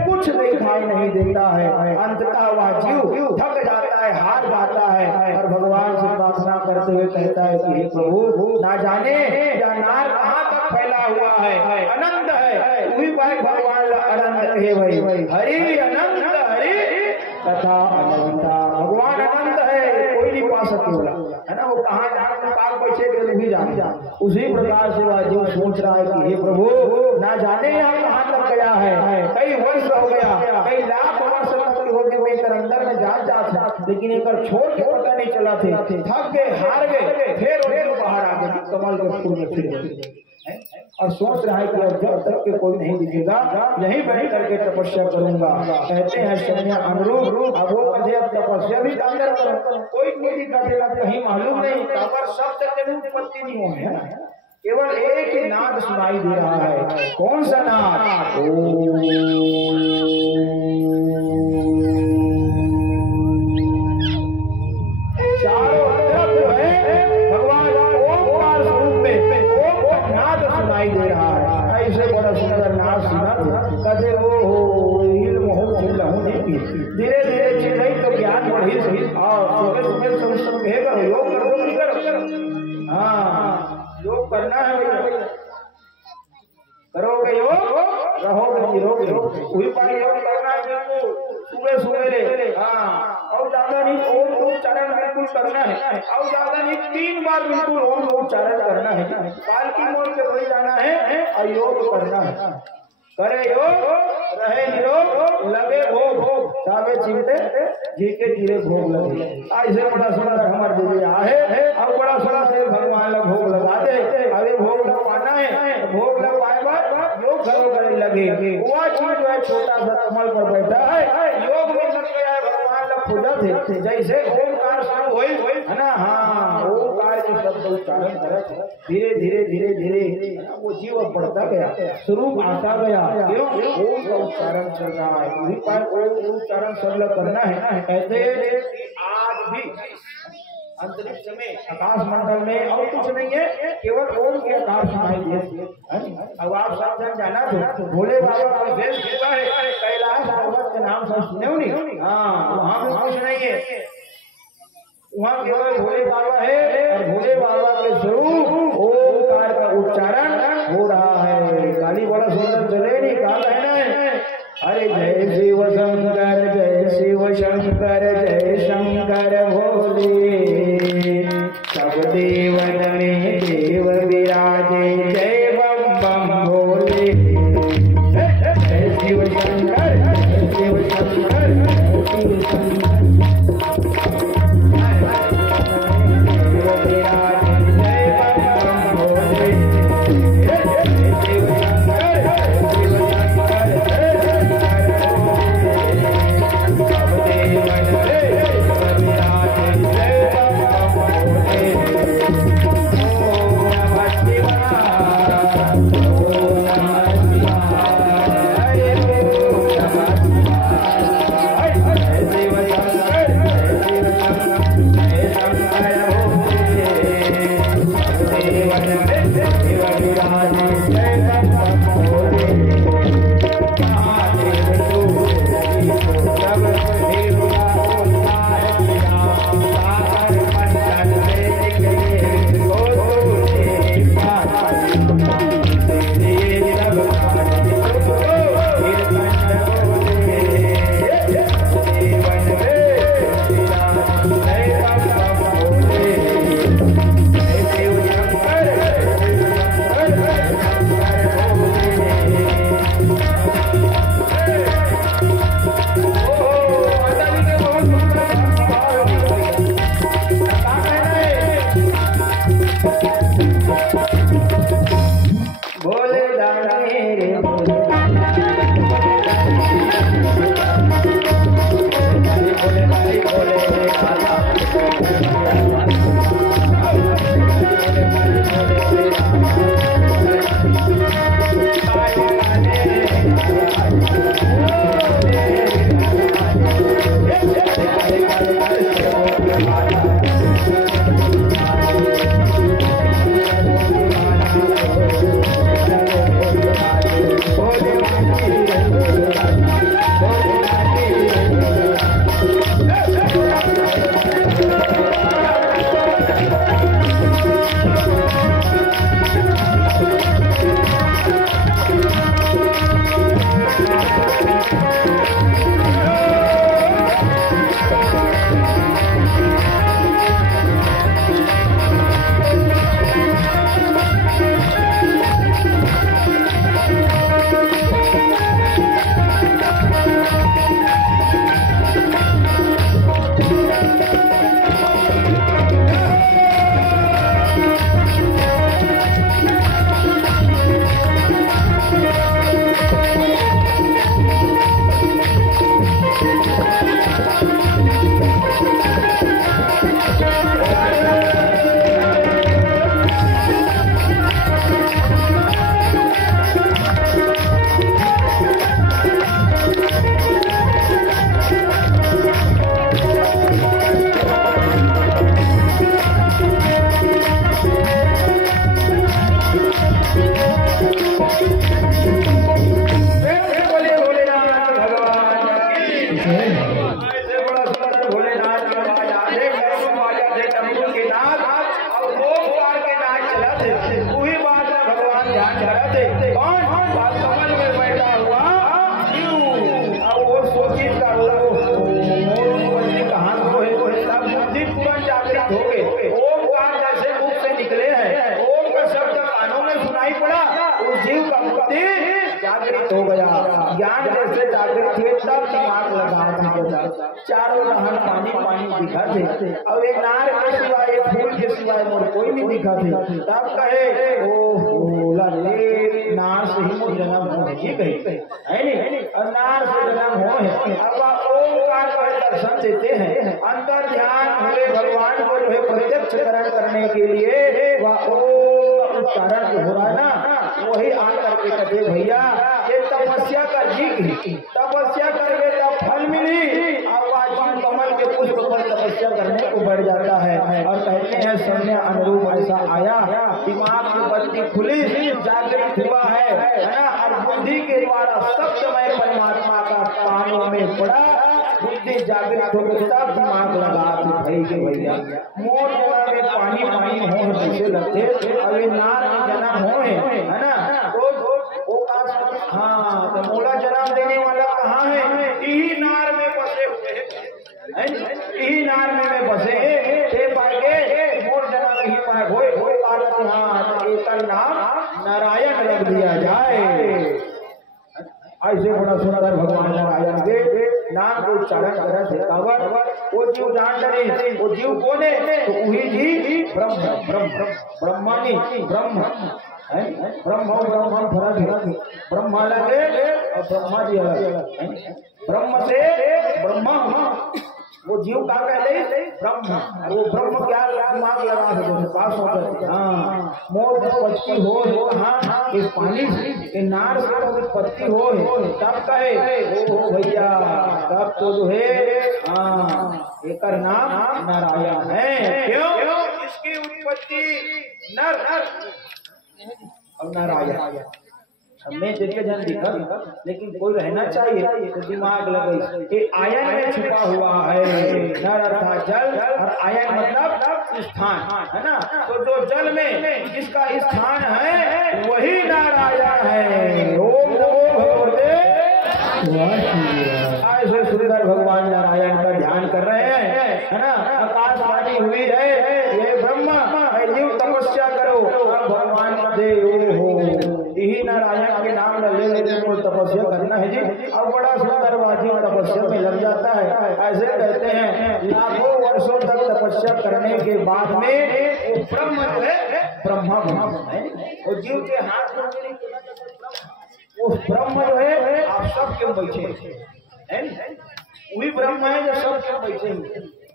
कुछ दिखाई नहीं देता है। अंततः वह जीव थक जाता है, हार जाता है, और भगवान से प्रार्थना करते हुए कहता है कि हे प्रभु ना जाने यह नार कहाँ तक फैला हुआ है, अनंत है, तू ही पाए भगवान अनंत है भाई, हरि अनंत हरि तथा अनंता, भगवान अनंत है, कोई नहीं पा सकेगा है ना, वो कहाँ काल बैठे गए भी जाने। उसी प्रकार से वह जीव सोच रहा है कि हे प्रभु ना जाने यहाँ कहाँ तक गया है, कई वर्ष हो गया, कई लाख वर्ष तक हो गए मैं इधर अंदर में जा लेकिन एक छोड़ के पता नहीं चला थे, थक गए हार गए, फिर बाहर आ गए कमल के फूल में फिर, और सोच रहा है कि जब तक के कोई नहीं दिखेगा यहीं बैठ करके तपस्या करूंगा। कहते हैं समय अनुरूप अब वो कहे अब तपस्या भी अंदर कोई नहीं दिखा देगा, कहीं मालूम नहीं, पर शब्द के उत्पत्ति नहीं हुए है, केवल एक ही नाद सुनाई दे रहा है। कौन सा नाद? चारों तरफ जो है भगवान ओमकार स्वरूप में ओम का नाद सुनाई दे रहा है। ऐसे बड़ा सुंदर नाद सुना कदे वो धीरे धीरे चिन्ह तो ज्ञान बढ़ी और योग कर दो, हाँ योग करना है भैया, करोगे योग रहोगे निरोगी। वही पानी योग करना है बिल्कुल सुबह सुबह हाँ, और ज्यादा नहीं ओम का उच्चारण बिल्कुल करना है, और ज्यादा नहीं 3 बार बिल्कुल ओम का उच्चारण करना है। पालकी मोड़ के वही जाना है और योग करना है। करे योग रहे निरोग लगे भोग चावे चिमटे जी के जीरे भोग लगे। ऐसे बड़ा सुंदर हमारे दीदी आहे और बड़ा सुंदर भगवान का भोग लगा दे। अरे भोग लग पाना है, भोग लग पाए बाद योग घरों करने लगे। वह चीज जो है छोटा सा कमल पर बैठा है योग में लग गया है, भगवान का पूजा थे। जैसे ओमकार शुरू हुई है ना, हाँ ओमकार के शब्द उच्चारण करे धीरे धीरे धीरे धीरे वो जीव बढ़ता गया, स्वरूप आता गया। क्यों ओम का उच्चारण चल रहा है। वही पर ओम उच्चारण सब लोग करना है। कहते हैं कि आज भी अंतरिक्ष में आकाश मंडल में और कुछ नहीं है, केवल ओम के आकाश सुनाई दिए। अब आप सब जन जाना तो भोले बाबा का देश होता है कैलाश पर्वत के नाम से सुने हो नहीं? हाँ वहाँ भी कुछ नहीं है, वहाँ केवल भोले बाबा है और भोले बाबा के स्वरूप ओमकार का उच्चारण हो रहा है। काली बड़ा सुंदर चले नहीं का कहना है। अरे जय शिव शंकर जय शिव शंकर जय शंकर भोले, सब देवन में देव विराजे जय बम बम भोले। जय शिव शंकर जय शिव शंकर जय शिव शंकर दिमाग लगा थी गदा, चारों लहर पानी पानी दिखा थे। अब एक नार के सिवाय एक फूल के सिवाय मोर कोई नहीं दिखा थे। तब कहे ओ लाले नार से ही मोर जन्म हो है गई है नहीं, और नार से जन्म हो है। अब ओंकार का दर्शन देते हैं, अंतर ध्यान हुए भगवान को जो है प्रत्यक्षकरण करने के लिए वह ओम उच्चारण जो हो रहा है ना, वही आकर के कहते भैया ये तपस्या का जीत, तपस्या करके तब फल मिली। अब वाजी कमल के पुष्प पर तपस्या करने को बढ़ जाता है और कहते हैं समय अनुरूप ऐसा आया, दिमाग की बत्ती खुली, जागृत हुआ है ना, और बुद्धि के द्वारा सब समय परमात्मा का कानों में पड़ा, बुद्धि जागृत हो गई, तब दिमाग लगा भाई के भैया मोर जन्म में पानी पानी हो जैसे लगते, अब ये नार में जन्म हो है ना, वो हाँ तो मोला जन्म देने वाला कहाँ है, यही नार में बसे हुए हैं, यही नार में बसे हे पाएंगे मोर जन्म ही पाए होए पार्वती। हाँ तो एक नाम नारायण रख दिया जाए। ऐसे बड़ा सुंदर भगवान नारायण के नाम को उच्चारण करा थे। कावर वो जीव जान डरे, वो जीव कौन है, तो वही जी ब्रह्म ब्रह्म ब्रह्मानी ब्रह्म है, ब्रह्म ब्रह्म फर्क, ब्रह्म अलग है और ब्रह्मा जी अलग। ब्रह्म से ब्रह्मा वो जीव का कहले ब्रह्म, और वो ब्रह्म क्या दिमाग लगा है पास हो जाते। हाँ मोर उत्पत्ति हो कहाँ, इस पानी से नार से उत्पत्ति हो, तब कहे ओ भैया तब तो जो है हाँ एक नाम नारायण है। क्यों, इसकी उत्पत्ति नर और नारायण हमने जगह जन दिखा, लेकिन कोई रहना चाहिए तो दिमाग लगे कि आयन में छुपा हुआ है, नर अर्थात जल और आयन मतलब स्थान है ना, तो जो जल में जिसका स्थान है वही नारायण है। ओम नमो भगवते ऐसे सुंदर भगवान नारायण का ध्यान कर रहे हैं है ना, आकाशवाणी हुई है ये ब्रह्मा जीव तपस्या करो, भगवान दे यही नारायण के नाम ले लेने को तपस्या करना है जी। अब बड़ा सुंदर वाजी तपस्या में लग जाता है। ऐसे कहते हैं लाखों वर्षों तक तपस्या करने के बाद में वो ब्रह्म जो है ब्रह्मा है, वो जीव के हाथ में वो ब्रह्म जो है आप सब क्यों बैठे हैं, वही ब्रह्म है जो सब क्यों बैठे हैं,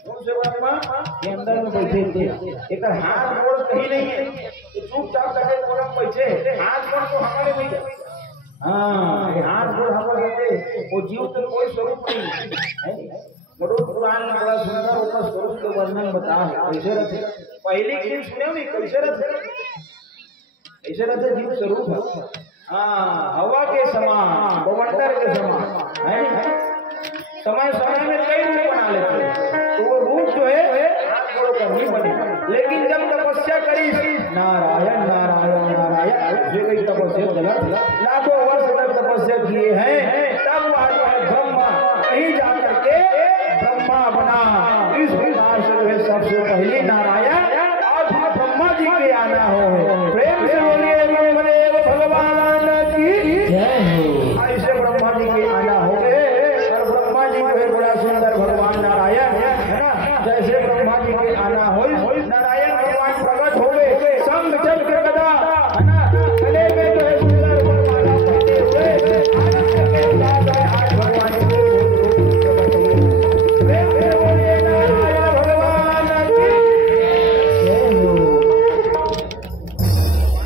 उनसे ब्रह्मा के अंदर में बैठे थे, एक हाथ मोड़ कहीं नहीं है, चुपचाप करके ब्रह्म बैठे, हाथ मोड़ तो हमारे नहीं, हाँ हाथ मोड़ हमारे रहते, वो जीव तो कोई स्वरूप नहीं है। बड़ो पुराण में बड़ा सुंदर उसका स्वरूप के वर्णन बता है, कैसे रहते पहले के दिन सुने नहीं, कैसे रहते जीव स्वरूप है, हाँ हवा के समान बवंडर के समान है, समय समय में कई रूप बना लेते हैं, तो वो रूप जो है हाथ जोड़ कर नहीं बने, लेकिन जब तपस्या करी नारायण नारायण नारायण जो कई तपस्या चला लाखों वर्ष तक तपस्या किए हैं, तब वह जो है ब्रह्मा कहीं जाकर के ब्रह्मा बना। इस प्रकार से जो है सबसे पहले नारायण और ब्रह्मा जी के आना हो, प्रेम से बोलिए ब्रह्मदेव भगवान की ऐसे ब्रह्मा जी के आना हो गए, और ब्रह्मा जी जो है बड़ा सुंदर भगवान नारायण है ना, जैसे ब्रह्मा जी के आना हो नारायण भगवान प्रकट हो गए, संग चक्र गदा है ना, गले में जो है सुंदर माला पहने हुए आज भगवान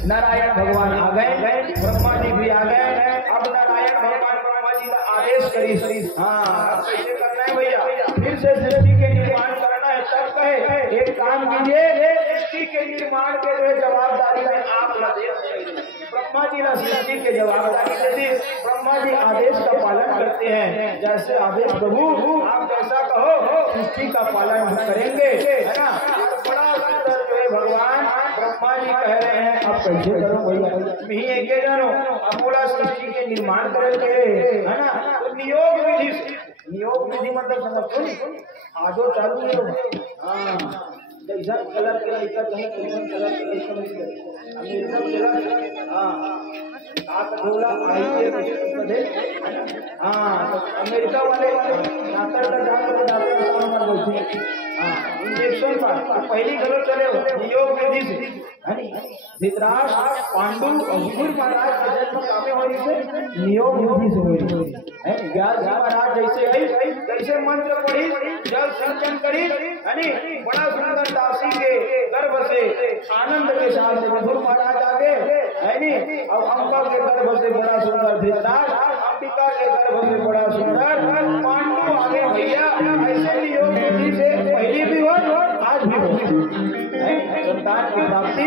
नारायण भगवान आ गए, ब्रह्मा जी भी आ गए। अब नारायण भगवान ब्रह्मा जी का आदेश करी, हाँ कैसे करना है भैया, फिर से सृष्टि के निर्माण करना है, तब कहे एक काम कीजिए, सृष्टि के निर्माण के जो जवाबदारी में आप न दे, ब्रह्मा जी ने सृष्टि के जवाबदारी दे दी, ब्रह्मा जी आदेश का पालन करते हैं, जैसे आदेश प्रभु आप जैसा कहो सृष्टि का पालन करेंगे है ना। बड़ा सुंदर जो है भगवान ब्रह्मा जी कह रहे हैं अब कैसे करो भैया, मी एक जानो अमूला सृष्टि के निर्माण करेंगे है ना, तो नियोग विधि मतलब समझो आजो चालू है, हाँ जैसा कलर के लड़का कहीं कलर के लड़का नहीं, हाँ आप बोला आइए हाँ अमेरिका वाले डॉक्टर का डॉक्टर सामने बैठे हाँ इंजेक्शन पर पहली गलत चले योग विधि से धृतराष्ट्र पांडु और विदुर महाराज का जन्म कामे होने से नियोग विधि से हुई है। व्यास जी महाराज जैसे मंत्र पढ़ी जल सिंचन करी बड़ा सुंदर दासी के गर्भ से आनंद के साथ विदुर महाराज आगे है नी और अंबा के गर्भ से बड़ा सुंदर धृतराष्ट्र अंबिका के गर्भ से बड़ा सुंदर पांडु आगे भैया ऐसे नियोग विधि से पहली भी हो आज भी हो संतान की प्राप्ति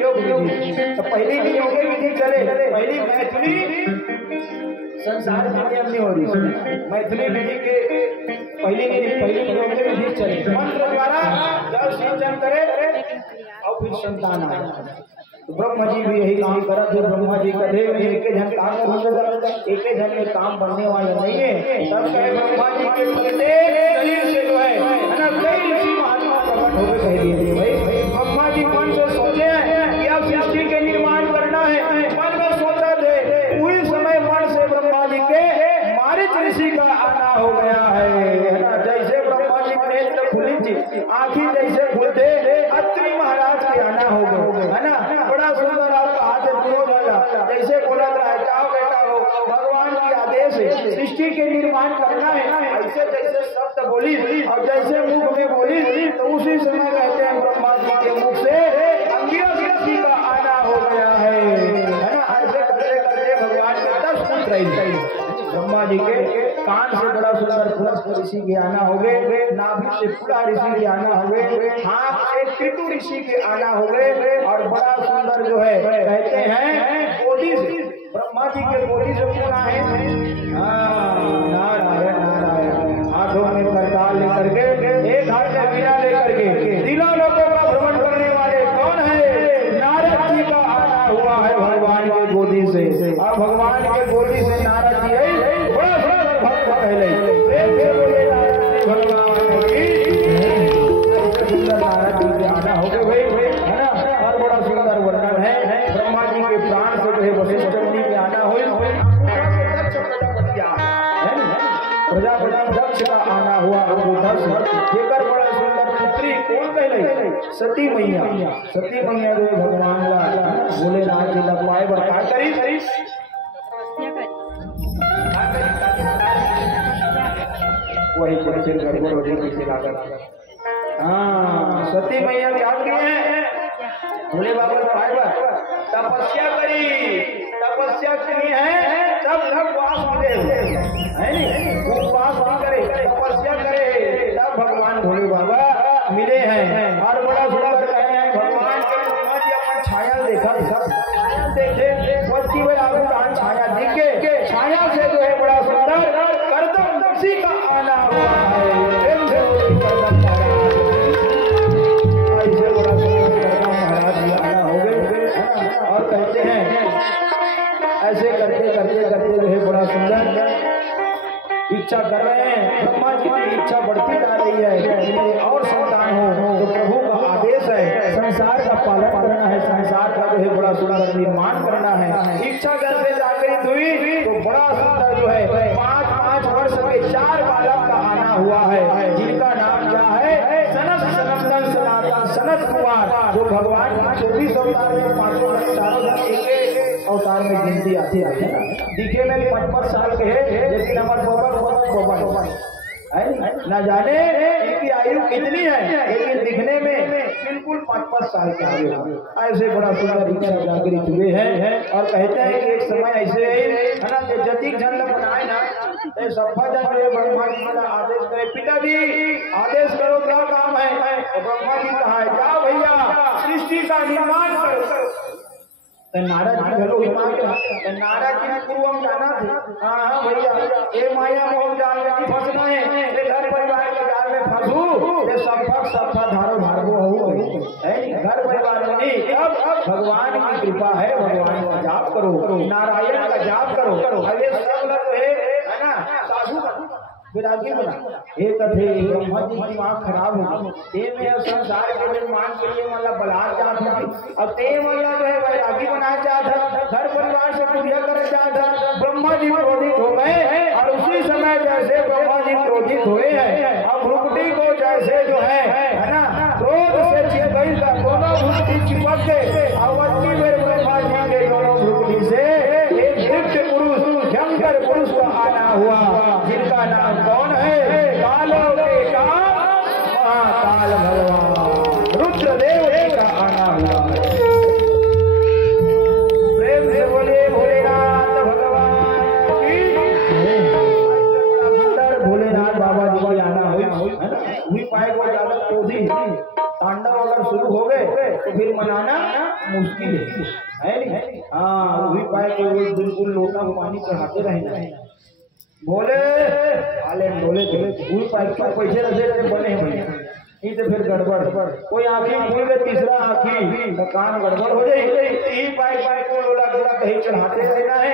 योग विधि। तो पहली भी योग विधि चले पहली मैथिली संसार में नहीं हो रही मैथिली विधि के पहली योग विधि चले मंत्र द्वारा जल सिंचन करे और फिर संतान आए। तो ब्रह्मा जी भी यही काम करा थे। ब्रह्मा जी का देव एक जन काम एक जन में काम बनने वाले नहीं है। तब कहे ब्रह्मा जी के प्रत्येक शरीर से जो है ना कई ऋषि महात्मा प्रकट हो गए कह दिए भाई ब्रह्मा जी मन से सोचे कि अब सृष्टि के निर्माण करना है। मन में सोचा थे उसी समय मन से ब्रह्मा जी के मारीच ऋषि का आना हो गया है ना। जैसे ब्रह्मा जी के नेत्र खुली थी आंखी जैसे खुलते अत्रि महाराज के आना हो गए है ना। बड़ा सुंदर आपका हाथ पूरा वाला जैसे बोला था चाहो बेटा हो भगवान की आदेश है सृष्टि के निर्माण करना है। ऐसे जैसे शब्द बोली और जैसे मुख में बोली तो उसी समय कहते हैं ब्रह्मा जी के मुख से अंगिरस ऋषि का आना हो गया है ना। ऐसे करते करते भगवान के 10 पुत्र ब्रह्मा जी के कान से बड़ा सुंदर पुलस्त्य ऋषि के आना हो गए, नाभि से पुला ऋषि के आना हो गए, हाथ से कृतु ऋषि के आना हो गए और बड़ा सुंदर जो है कहते हैं बोधि से ब्रह्मा जी के बोधि से पूरा है नारायण नारायण। हाथों में करताल लेकर के एक हाथ में वीणा लेकर के तीनों लोगों का भ्रमण करने वाले कौन है? नारद जी का आना हुआ है भगवान के गोदी से। और भगवान के गोदी से नारद जी है बड़ा सुंदर भक्त पहले भगवान की सुंदर नारद जी के आना हो गए भाई है ना। और बड़ा सुंदर वर्णन है ब्रह्मा जी के प्राण से जो है वशिष्ठ जी के आना हो प्रजापति दक्ष का आना हुआ जेकर बड़ा सुंदर पुत्री कौन कहले? सती मैया। सती मैया जो भगवान भोलेनाथ जी लगवाए बता करी वही बच्चे गड़बड़ हो गई से लागत। हाँ सती मैया क्या किए हैं? भोले बाबा पाए तपस्या की है तब उपवास मिले है नी उपवास भी करे तपस्या करे तब भगवान भोले बाबा मिले हैं। और बड़ा सुंदर कहे हैं भगवान के अपन छाया देखा छाया देखे बच्ची में आपको छाया दिखे छाया से जो है बड़ा सुंदर करदम दक्षी का आना हुआ है। ऐसे बड़ा सुंदर महाराज जी आना हो गए और कहते हैं ऐसे करते करते करते जो है बड़ा सुंदर इच्छा कर रहे हैं। ब्रह्मा जी की इच्छा बढ़ती जा रही है कि और संतान हो तो प्रभु का आदेश है संसार का पालन करना है, संसार का जो है बड़ा सुंदर निर्माण करना है। इच्छा जैसे जागृत हुई तो बड़ा सुंदर जो है 5-5 वर्ष के 4 बालक का आना हुआ है जिनका नाम क्या है? सनत सनंदन सनातन सनत कुमार। जो भगवान 24 अवतार में 5 चारों एक अवतार में गिनती आती है दिखे में 55 साल के है लेकिन हमारे बाबा न जाने इनकी आयु कितनी है लेकिन दिखने में बिल्कुल 5-5 साल के आगे हुए। ऐसे बड़ा सुंदर इच्छा जागृत हुए हैं और कहते हैं कि एक समय ऐसे है ना जति झंड बनाए ना सफा जाते ब्रह्मा जी का आदेश करे पिताजी आदेश करो क्या काम है? ब्रह्मा जी कहा है जाओ भैया सृष्टि का निर्माण करो। नारद जी घलो नारद जी पूर्व में जाना था हाँ भैया ये माया मोह जाल में फंसना है ये घर परिवार के जाल में फंसू ये सफा धारो भागो हो घर परिवार में नहीं। अब भगवान की कृपा है भगवान का जाप करो नारायण का जाप करो। अब ये सब लोग है ना साधु विरागी बना। एक थे ब्रह्मा जी की दिमाग खराब हो ते में संसार के निर्माण के लिए मतलब बलात् जाता अब ते मतलब जो है वैरागी बना चाहता, घर परिवार से पूजा कर चाहता। ब्रह्मा जी क्रोधित हो गए और उसी समय जैसे ब्रह्मा जी क्रोधित हुए हैं अब भ्रुकुटी को जैसे जो है ना क्रोध से चिप गई, दोनों भ्रुकुटी चिपक गए। अवधि में ब्रह्मा जी के दोनों भ्रुकुटी से एक दिव्य पुरुष जंकर पुरुष का आना हुआ, जिनका नाम कौन है? कालों के काल महाकाल भगवान रुद्रदेव जी का आना हुआ। प्रेम से बोले भोलेनाथ भगवान की। सुंदर भोलेनाथ बाबा जी को आना हुई पाए को ज्यादा क्रोधी तांडव अगर शुरू हो गए तो फिर मनाना मुश्किल है नहीं। हाँ वही पाए को बिल्कुल लोटा पानी चढ़ाते रहना बोले आले बोले वही पाए पर पैसे रखे बने हैं नहीं तो फिर गड़बड़। कोई आँखी भूल गए तीसरा आँखी तो कान गड़बड़ हो जाए। तीन पाइप को लोला लोला कहीं चढ़ाते रहना है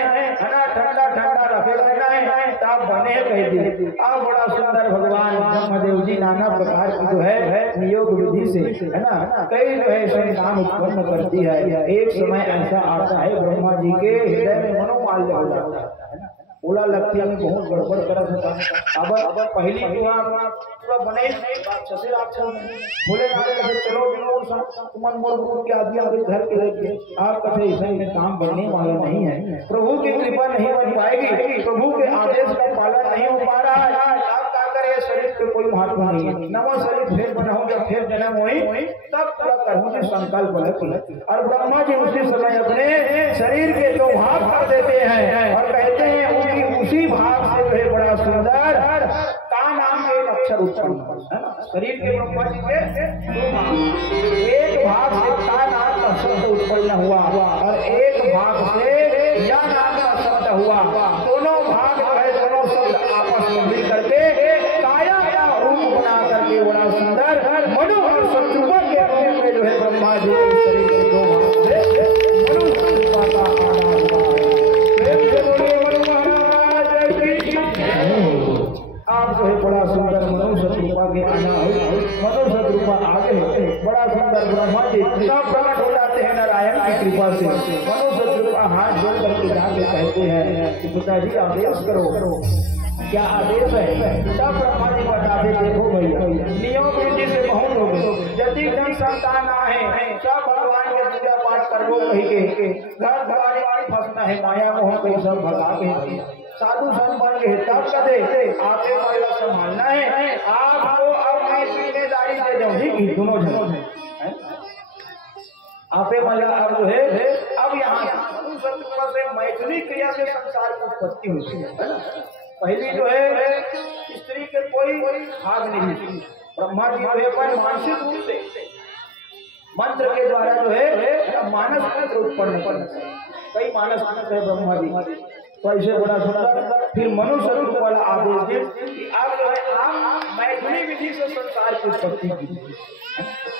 ना, ठंडा ठंडा रखे रहना है तब बने कह दिए। अब बड़ा सुंदर भगवान ब्रह्मदेव जी नाना प्रकार की जो है नियोग विधि से है ना कई जो है संतान उत्पन्न करती है। एक समय ऐसा आता है ब्रह्मा जी के हृदय में मनोमाल्य हो जाता है ना, ओला लगती है बहुत गड़बड़ तरह से। अब पहली पूरा बने राक्षसी राक्षस बोले चलो मन मोर के आदि आगे घर के रहिए आप कथे ऐसा में काम बनने वाला नहीं है। प्रभु की कृपा नहीं बन पाएगी, प्रभु के आदेश का पालन नहीं हो पा रहा है। आप क्या करें, शरीर के कोई महत्व नहीं है। नवा शरीर फिर बनाऊं जब फिर जन्म हुई तब पूरा करूंगी संकल्प लगी। और ब्रह्मा जी उसी समय अपने शरीर के दो भाग कर देते हैं और कहते हैं उसी भाग से जो है बड़ा सुंदर का नाम एक अक्षर उत्पन्न है ना। शरीर के ब्रह्मा जी के दो भाग, एक भाग से का नाम का शब्द उत्पन्न हुआ और एक भाग से या नाम का शब्द हुआ। दोनों भाग जो है दोनों शब्द आपस में मिल करके काया का रूप बना करके बड़ा सुंदर मनु और शत्रुघ्न के रूप में जो है ब्रह्मा जी के शरीर के दो भाग से मनु शत्रुघ्न का आना हुआ। आप जो है बड़ा सुंदर मनु शत्रुपा के आना हो, मनु शत्रुपा आगे बड़ा सुंदर ब्रह्मा जी सब प्रकट हो जाते हैं नारायण की कृपा से। मनु शत्रुपा हाथ जोड़ करके जाके कहते हैं कि पिताजी आदेश करो। क्या आदेश है? सब ब्रह्मा जी बताते देखो भैया नियम विधि से बहुत हो गए, यदि जन संतान आए सब भगवान के पूजा पाठ करो कही के घर द्वार फंसना है माया मोह कहीं सब भगा के साधु संत बन गए तब कदे आपे महिला संभालना है। आपको अब मैं जिम्मेदारी दे जाऊंगी दोनों जन आपे महिला अब जो है अब यहाँ मनुष्य से मैथिली क्रिया से संसार की उत्पत्ति हुई है ना। पहली जो है स्त्री के कोई भाग नहीं, ब्रह्मा जी जो है पर मानसिक रूप से मंत्र के द्वारा जो है मानस मंत्र उत्पन्न करना। कई मानस मंत्र है ब्रह्मा जी तो ऐसे बड़ा सुंदर। फिर मनुष्य रूप वाला आदेश दे कि आप जो है आप मैथिली विधि से संसार की उत्पत्ति कीजिए।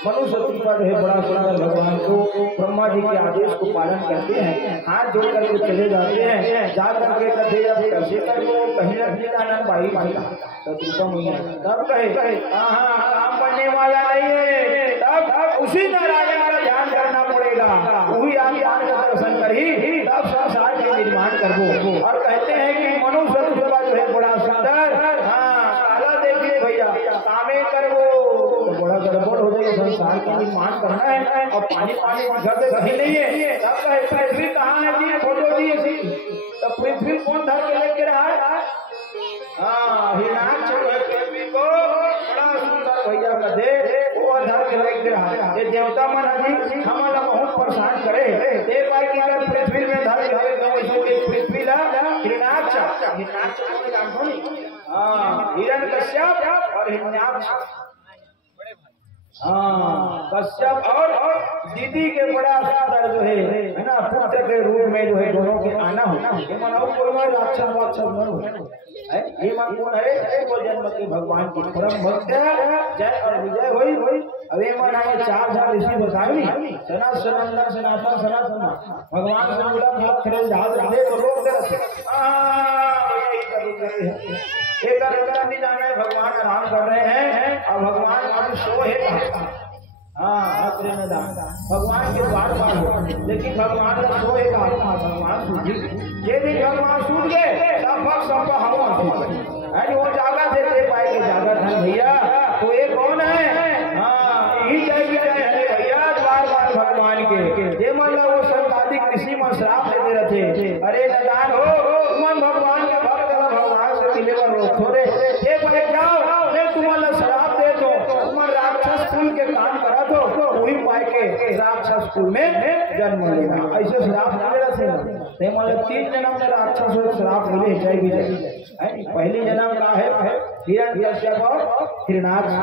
मनुष्य रूप जो है बड़ा सुंदर भगवान को ब्रह्मा जी के आदेश को पालन करते हैं, हाथ जोड़ करके चले जाते हैं। जा करके कहते अब कैसे करो कहीं रखने का भाई तब कहे हाँ काम बनने वाला नहीं है, तब उसी नारायण का ध्यान करना पड़ेगा। वही आप ज्ञान का दर्शन कर ही तब संसार के निर्माण करो। और कहते हैं कि मनुष्य रूप जो है बड़ा सुंदर हाँ देखिए भैया कामे करो तो बड़ा गड़बड़ हो जाएगा। संसार का निर्माण करना है और पानी पानी घर से कहीं नहीं है। तब पृथ्वी कहाँ है जी खोजो जी ऐसी तब पृथ्वी कौन धर के लेके रहा है? हाँ हिरणाक्ष पृथ्वी को बड़ा सुंदर भैया का दे वो धर के लेके रहा है। ये देवता मन जी हमारा बहुत परेशान करे एक बार की अगर पृथ्वी में धर के पृथ्वी ला हिरणाक्ष हिरण्यकश्यप और हिरण्याक्ष हाँ कश्यप और दीदी के बड़ा सुंदर जो है ना पुत्र के रूप में जो है दोनों के आना हो। ये मनाओ कोई राक्षस वाक्षस मन है ये मन कौन है? वो जन्म के भगवान की परम भक्त जय और विजय हुई। अब ये मन है 4000 ऋषि बताई सनातन सनातन सनातन भगवान से जुड़ा खड़े जहाज दे तो लोग एक नहीं जाना है, भगवान आराम कर रहे हैं और भगवान अब सो है भगवान के द्वार पर हो, लेकिन भगवान का सो है भगवान सूझी। ये दिन भगवान सूझ गए सब भक्त हवा वो जागा देते पाए के जागा था भैया। तो ये कौन है? यही चाहिए भैया द्वार बार भगवान के ये मतलब वो संतादी कृषि में श्राप देते रहते। अरे नदान हो तुम भगवान के भक्त भगवान से मिले पर रोक थोड़े एक बार जाओ नहीं तुम्हारा श्राप दे दो, तुम्हारा राक्षस कुल के काम करा दो वही पाए के राक्षस कुल में जन्म लेना। ऐसे श्राप मिले रहते मतलब 3 जन्म में राक्षस श्राप मिले जाए भी जाए। पहली जन्म का है हिरण्यकश्यप और हिरण्याक्ष,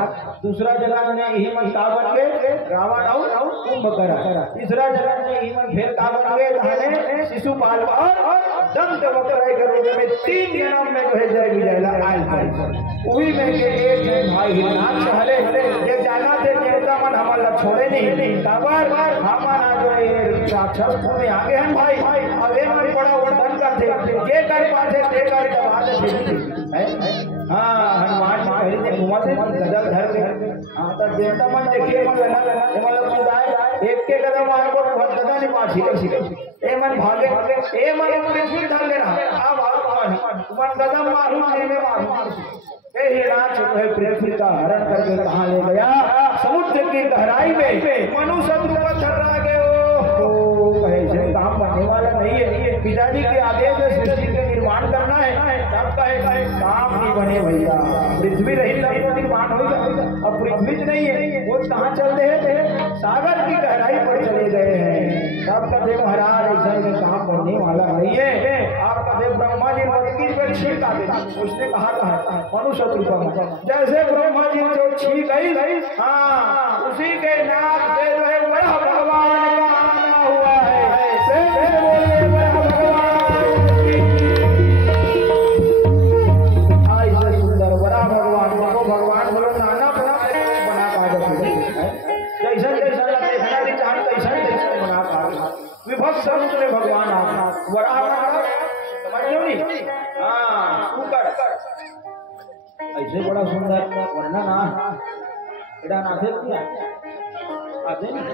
दूसरा जन्म में यही मन का बन गए रावण और कुंभकर्ण, तीसरा जन्म में यही मन फिर का बन गए थाने शिशुपाल और दंत वक्र के रूप में 3 जन्म में जो है जय विजयला आयल वही में के एक भाई हिरण्याक्ष हले ये जाना थे देवता मन हमारा छोड़े नहीं काबर हमारा जो है राक्षस में आगे हैं भाई। अब ये मन बड़ा वर्धन करते ये कर पाते ते कर दबा दे हनुमान पहले से घुमाते गदल धर के तो देवता मन देखिए मन लगा मतलब खुदाए एक के कदम मार को बहुत गदा नहीं पाछी ए मन भागे ए मन पृथ्वी धर लेना अब मन कदम मारू ने में मारू हिरणाक्ष जो है पृथ्वी का हरण करके कहाँ ले गया? समुद्र की गहराई में मनुष्य रूप थर्रा गए। ऐसे काम बनने वाला नहीं है, पिताजी के आदेश से सृष्टि के निर्माण करना है तब कहेगा काम नहीं बने भैया। पृथ्वी रही तब तो निर्माण होगा, अब पृथ्वी नहीं है वो कहाँ चल रहे थे? सागर की गहराई पर चले गए हैं। तब कदे महाराज ऐसा काम बनने वाला नहीं है। आप कदे ब्रह्मा जी की छीक आते उसने कहा मनुष्य जैसे ब्रह्मा जी जो छीक गई उसी के नाक से जो है बड़ा भगवान का आना हुआ है। ऐसे सुंदर बड़ा भगवान को भगवान बोलो नाना बना पा जैसा जैसा देखना नहीं चाहता तैसा तैसा बना पा विभक्त रूप में भगवान आना बड़ा समझ लो ऐसे बड़ा सुंदर वरना ना एडा नाथे क्या आते नहीं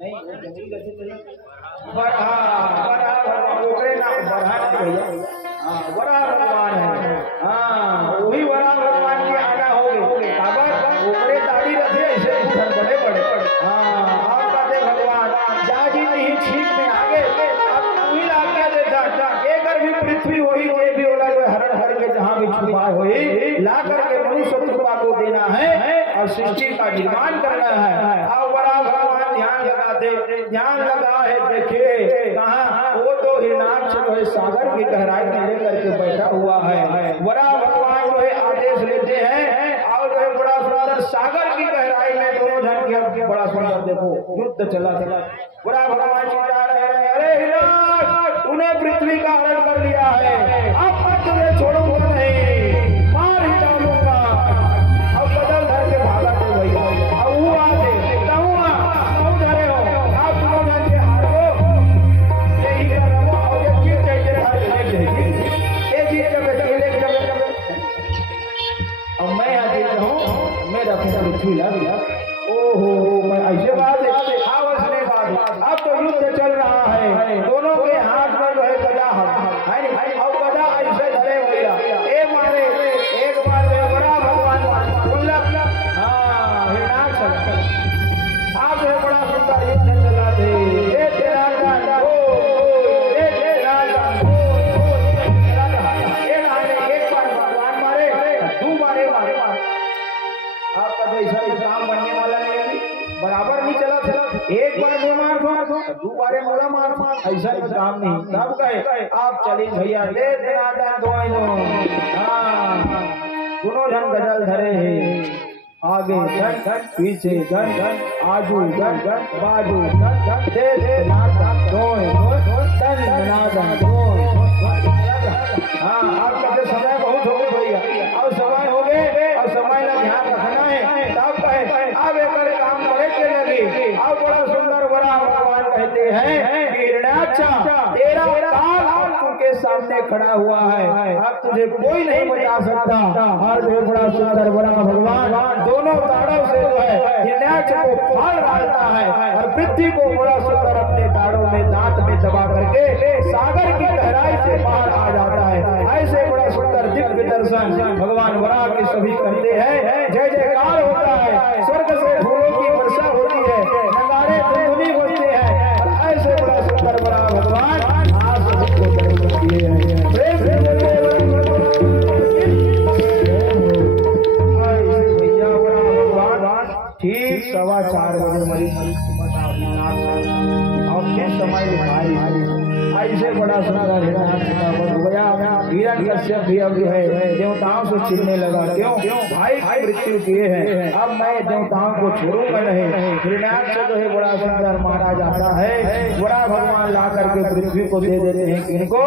नहीं वो जंगली कैसे नहीं बड़ा बड़ा ओकरे ना बड़ा भैया बड़ा भगवान है वही बड़ा भगवान की आना होगी काबर ओकरे दाढ़ी रखे ऐसे बड़े बड़े आप कहते भगवान जाजी नहीं छीक में आगे भी पृथ्वी वही कोई भी होला जो हरण हर के जहाँ भी छुपा हुई ला करके मनुष्य कृपा को देना है और सृष्टि का निर्माण करना है। अब बड़ा भगवान ध्यान लगा है देखिए कहाँ वो तो हिरणाक्ष जो है सागर की गहराई में लेकर के बैठा हुआ है। बड़ा भगवान जो है आदेश लेते हैं और जो है बड़ा सुंदर सागर की गहराई में दोनों जन के बड़ा सुंदर देखो युद्ध चला बड़ा भगवान जा रहे हैं। अरे हिरणाक्ष तूने पृथ्वी का हरण कर लिया है, अब मैं तुझे छोड़ूंगा नहीं, मार ही डालूंगा। अब बदल धर के भागा तो भैया अब वो आते धरे हो आप दोनों जान हार हो यही कर रहा हूँ और ये जीत चाहिए ये जीत कर अब मैं यहाँ जीत रहा हूँ मेरा पृथ्वी ला ओहो मैं ऐसे बात है अब तो युद्ध चल रहा है दोनों के हाथ में जो है गदा है और गदा ऐसे धरे भैया एक मारे एक बार बड़ा भगवान हिरणाक्ष आप जो बड़ा सुंदर युद्ध चला थे एक बार भगवान मारे दो बारे मारे आपका जैसा काम बनने वाला नहीं बराबर नहीं चला एक बार दो मार दो बारे मोड़ा मार ऐसा काम नहीं तब कहे आप चली भैया ले दोनों जन गजल धरे हैं आगे धन पीछे धन आजू धन बाजू धन आप कहते समय बहुत हो गए भैया और समय हो गए और समय का ध्यान रखना है तब कहे अब एक काम करे के लगे अब बड़ा सुंदर बड़ा भगवान कहते हैं कि सामने खड़ा हुआ है, अब तुझे कोई नहीं बचा सकता। और जो बड़ा सुंदर बड़ा भगवान दोनों ताड़ों से जो है हिरण्याक्ष को फाड़ डालता है और पृथ्वी को बड़ा सुंदर अपने ताड़ों में दांत में दबा करके सागर की गहराई से बाहर आ जाता है। ऐसे बड़ा सुंदर दिव्य दर्शन भगवान वराह के सभी करते हैं। जय जयकार होता है, स्वर्ग से फूलों की वर्षा होती है, नगाड़े धुनधुनी बजते हैं और ऐसे बड़ा सुंदर बड़ा भगवान आप सभी को दर्शन दिए हैं। प्रेम से बोलिए भैया बड़ा भगवान ठीक 4:15 बजे मरी और किस समय ऐसे बड़ा सुंदर हिरण्यकश्यप भी अब जो है देवताओं से चिढ़ने लगा। क्यों भाई की मृत्यु किए हैं, अब मैं देवताओं को छोड़ूंगा नहीं। हिरण्याक्ष जो है बड़ा सुंदर मारा जाता है, बड़ा भगवान ला करके पृथ्वी को दे देते हैं। इनको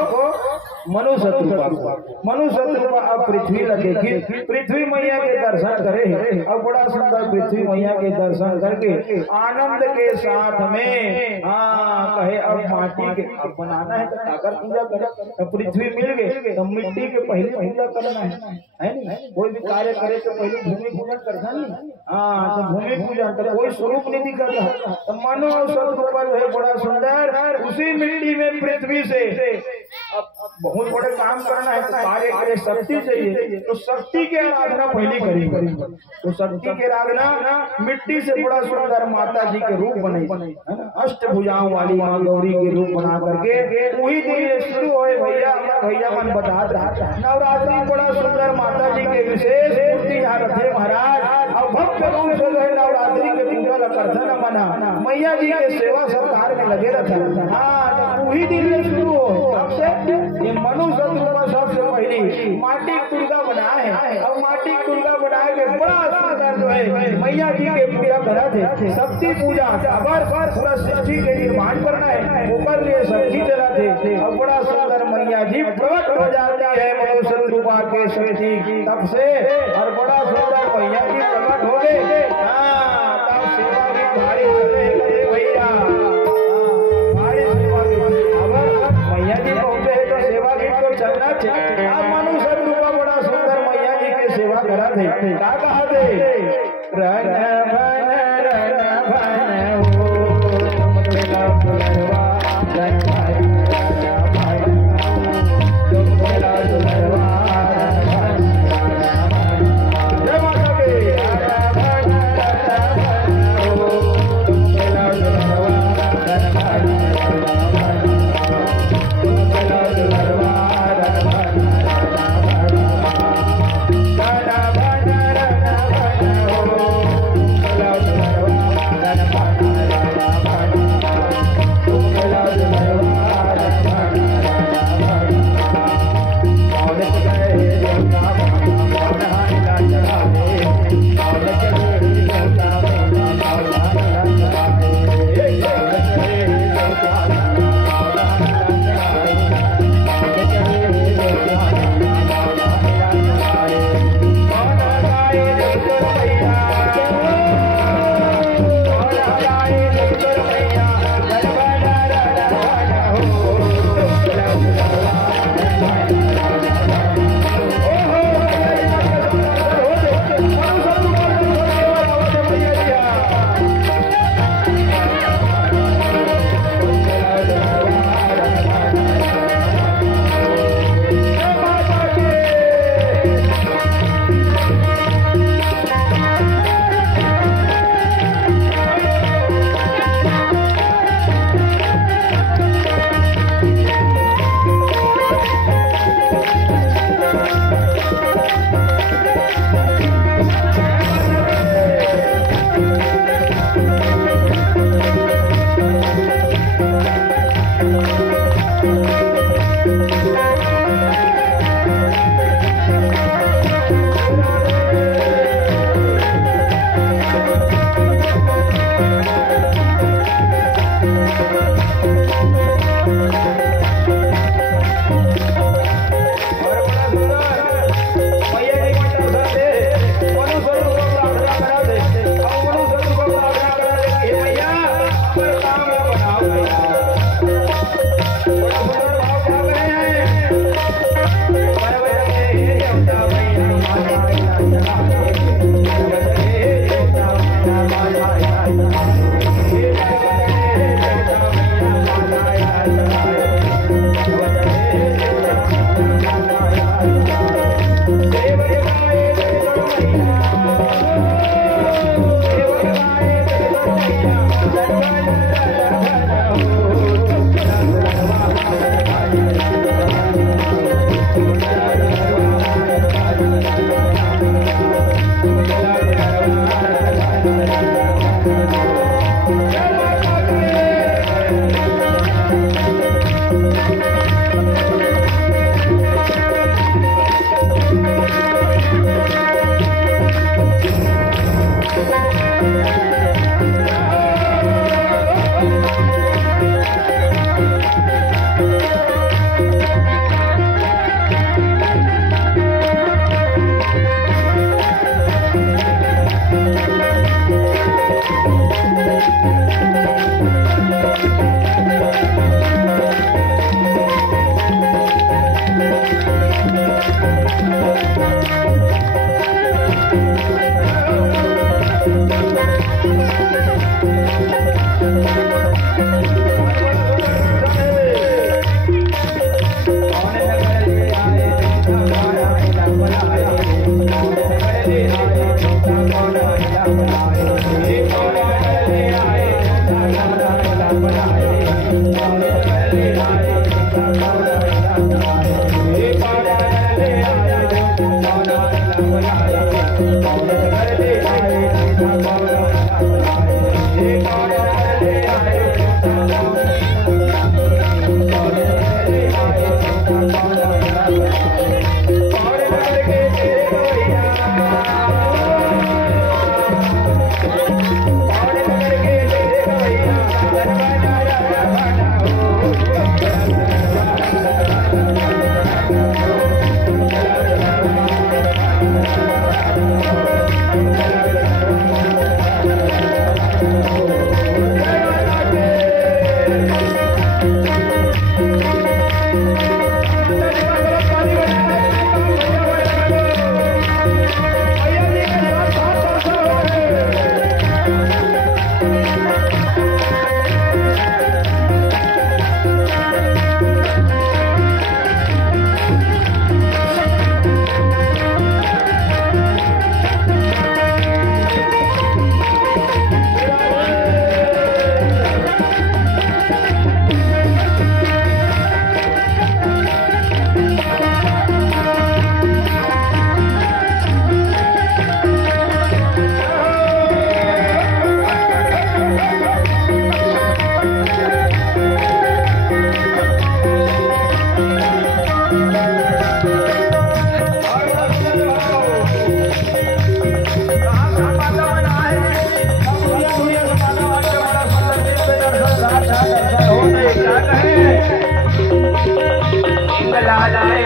मनुष्य अब पृथ्वी लगेगी, पृथ्वी मैया के दर्शन करे। अब बड़ा सुंदर पृथ्वी मैया के दर्शन करके आनंद के साथ में कहे अब माटी के अब बनाना है तो सागर पूजा करे। तो पृथ्वी मिल गए तो मिट्टी के पहले पूजा करना है नहीं? कोई भी कार्य करे तो पहले भूमि पूजन करना नहीं। तो भूमि पूजन तो कोई स्वरूप नहीं दिखा तो मनो सतरूप जो है बड़ा सुंदर उसी मिट्टी में पृथ्वी से अब बहुत बड़े काम करना है तो कार्य के लिए शक्ति चाहिए, तो शक्ति की आराधना पहली करी। तो शक्ति की आराधना मिट्टी से बड़ा सुंदर माता जी के रूप बने है ना, अष्टभुजाओं वाली माँ गौरी के रूप बना करके वही दिन शुरू हो भैया मन बता रहा नवरात्रि बड़ा सुंदर माता जी के विशेष मूर्ति यहाँ रखे महाराज और भक्त रूप से जो है नवरात्रि के पूजा का करता न मना मैया जी के सेवा सरकार में लगे रहता। हाँ वही दिन शुरू हो ये मनुष्य सबसे पहली माटी दुर्गा बनाए और माटी दुर्गा बनाए के बड़ा सुंदर जो है मैया जी के पूजा करा थे। शक्ति पूजा अगर पूरा सृष्टि के निर्माण करना है ऊपर लिए शक्ति चला थे और बड़ा सुंदर मैया जी प्रकट हो जाती है मनुष्य रूपा के शक्ति तब से और बड़ा सुंदर मैया जी प्रकट हो गए। तब सेवा भी भारी भैया भारी सेवा मैया जी पहुंचे तो सेवा गीत को चलना चाहिए। आप मनुष्य रूपा बड़ा सुंदर मैया जी की सेवा करा थे। क्या कहा थे रण भन हो तुम मिला दुलरवा रण भाई तुम मिला दुलरवा जय माता की रण हो तुम मिला दुलरवा रण भाई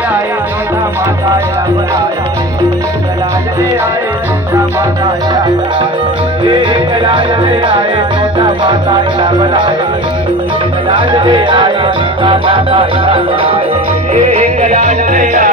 आए जोधा माता या बुलाए, कलाज ले आए जोधा माता या बुलाए, कलाज ले आए जोधा माता या बुलाए, कलाज ले आए जोधा माता या बुलाए, कलाज ले आए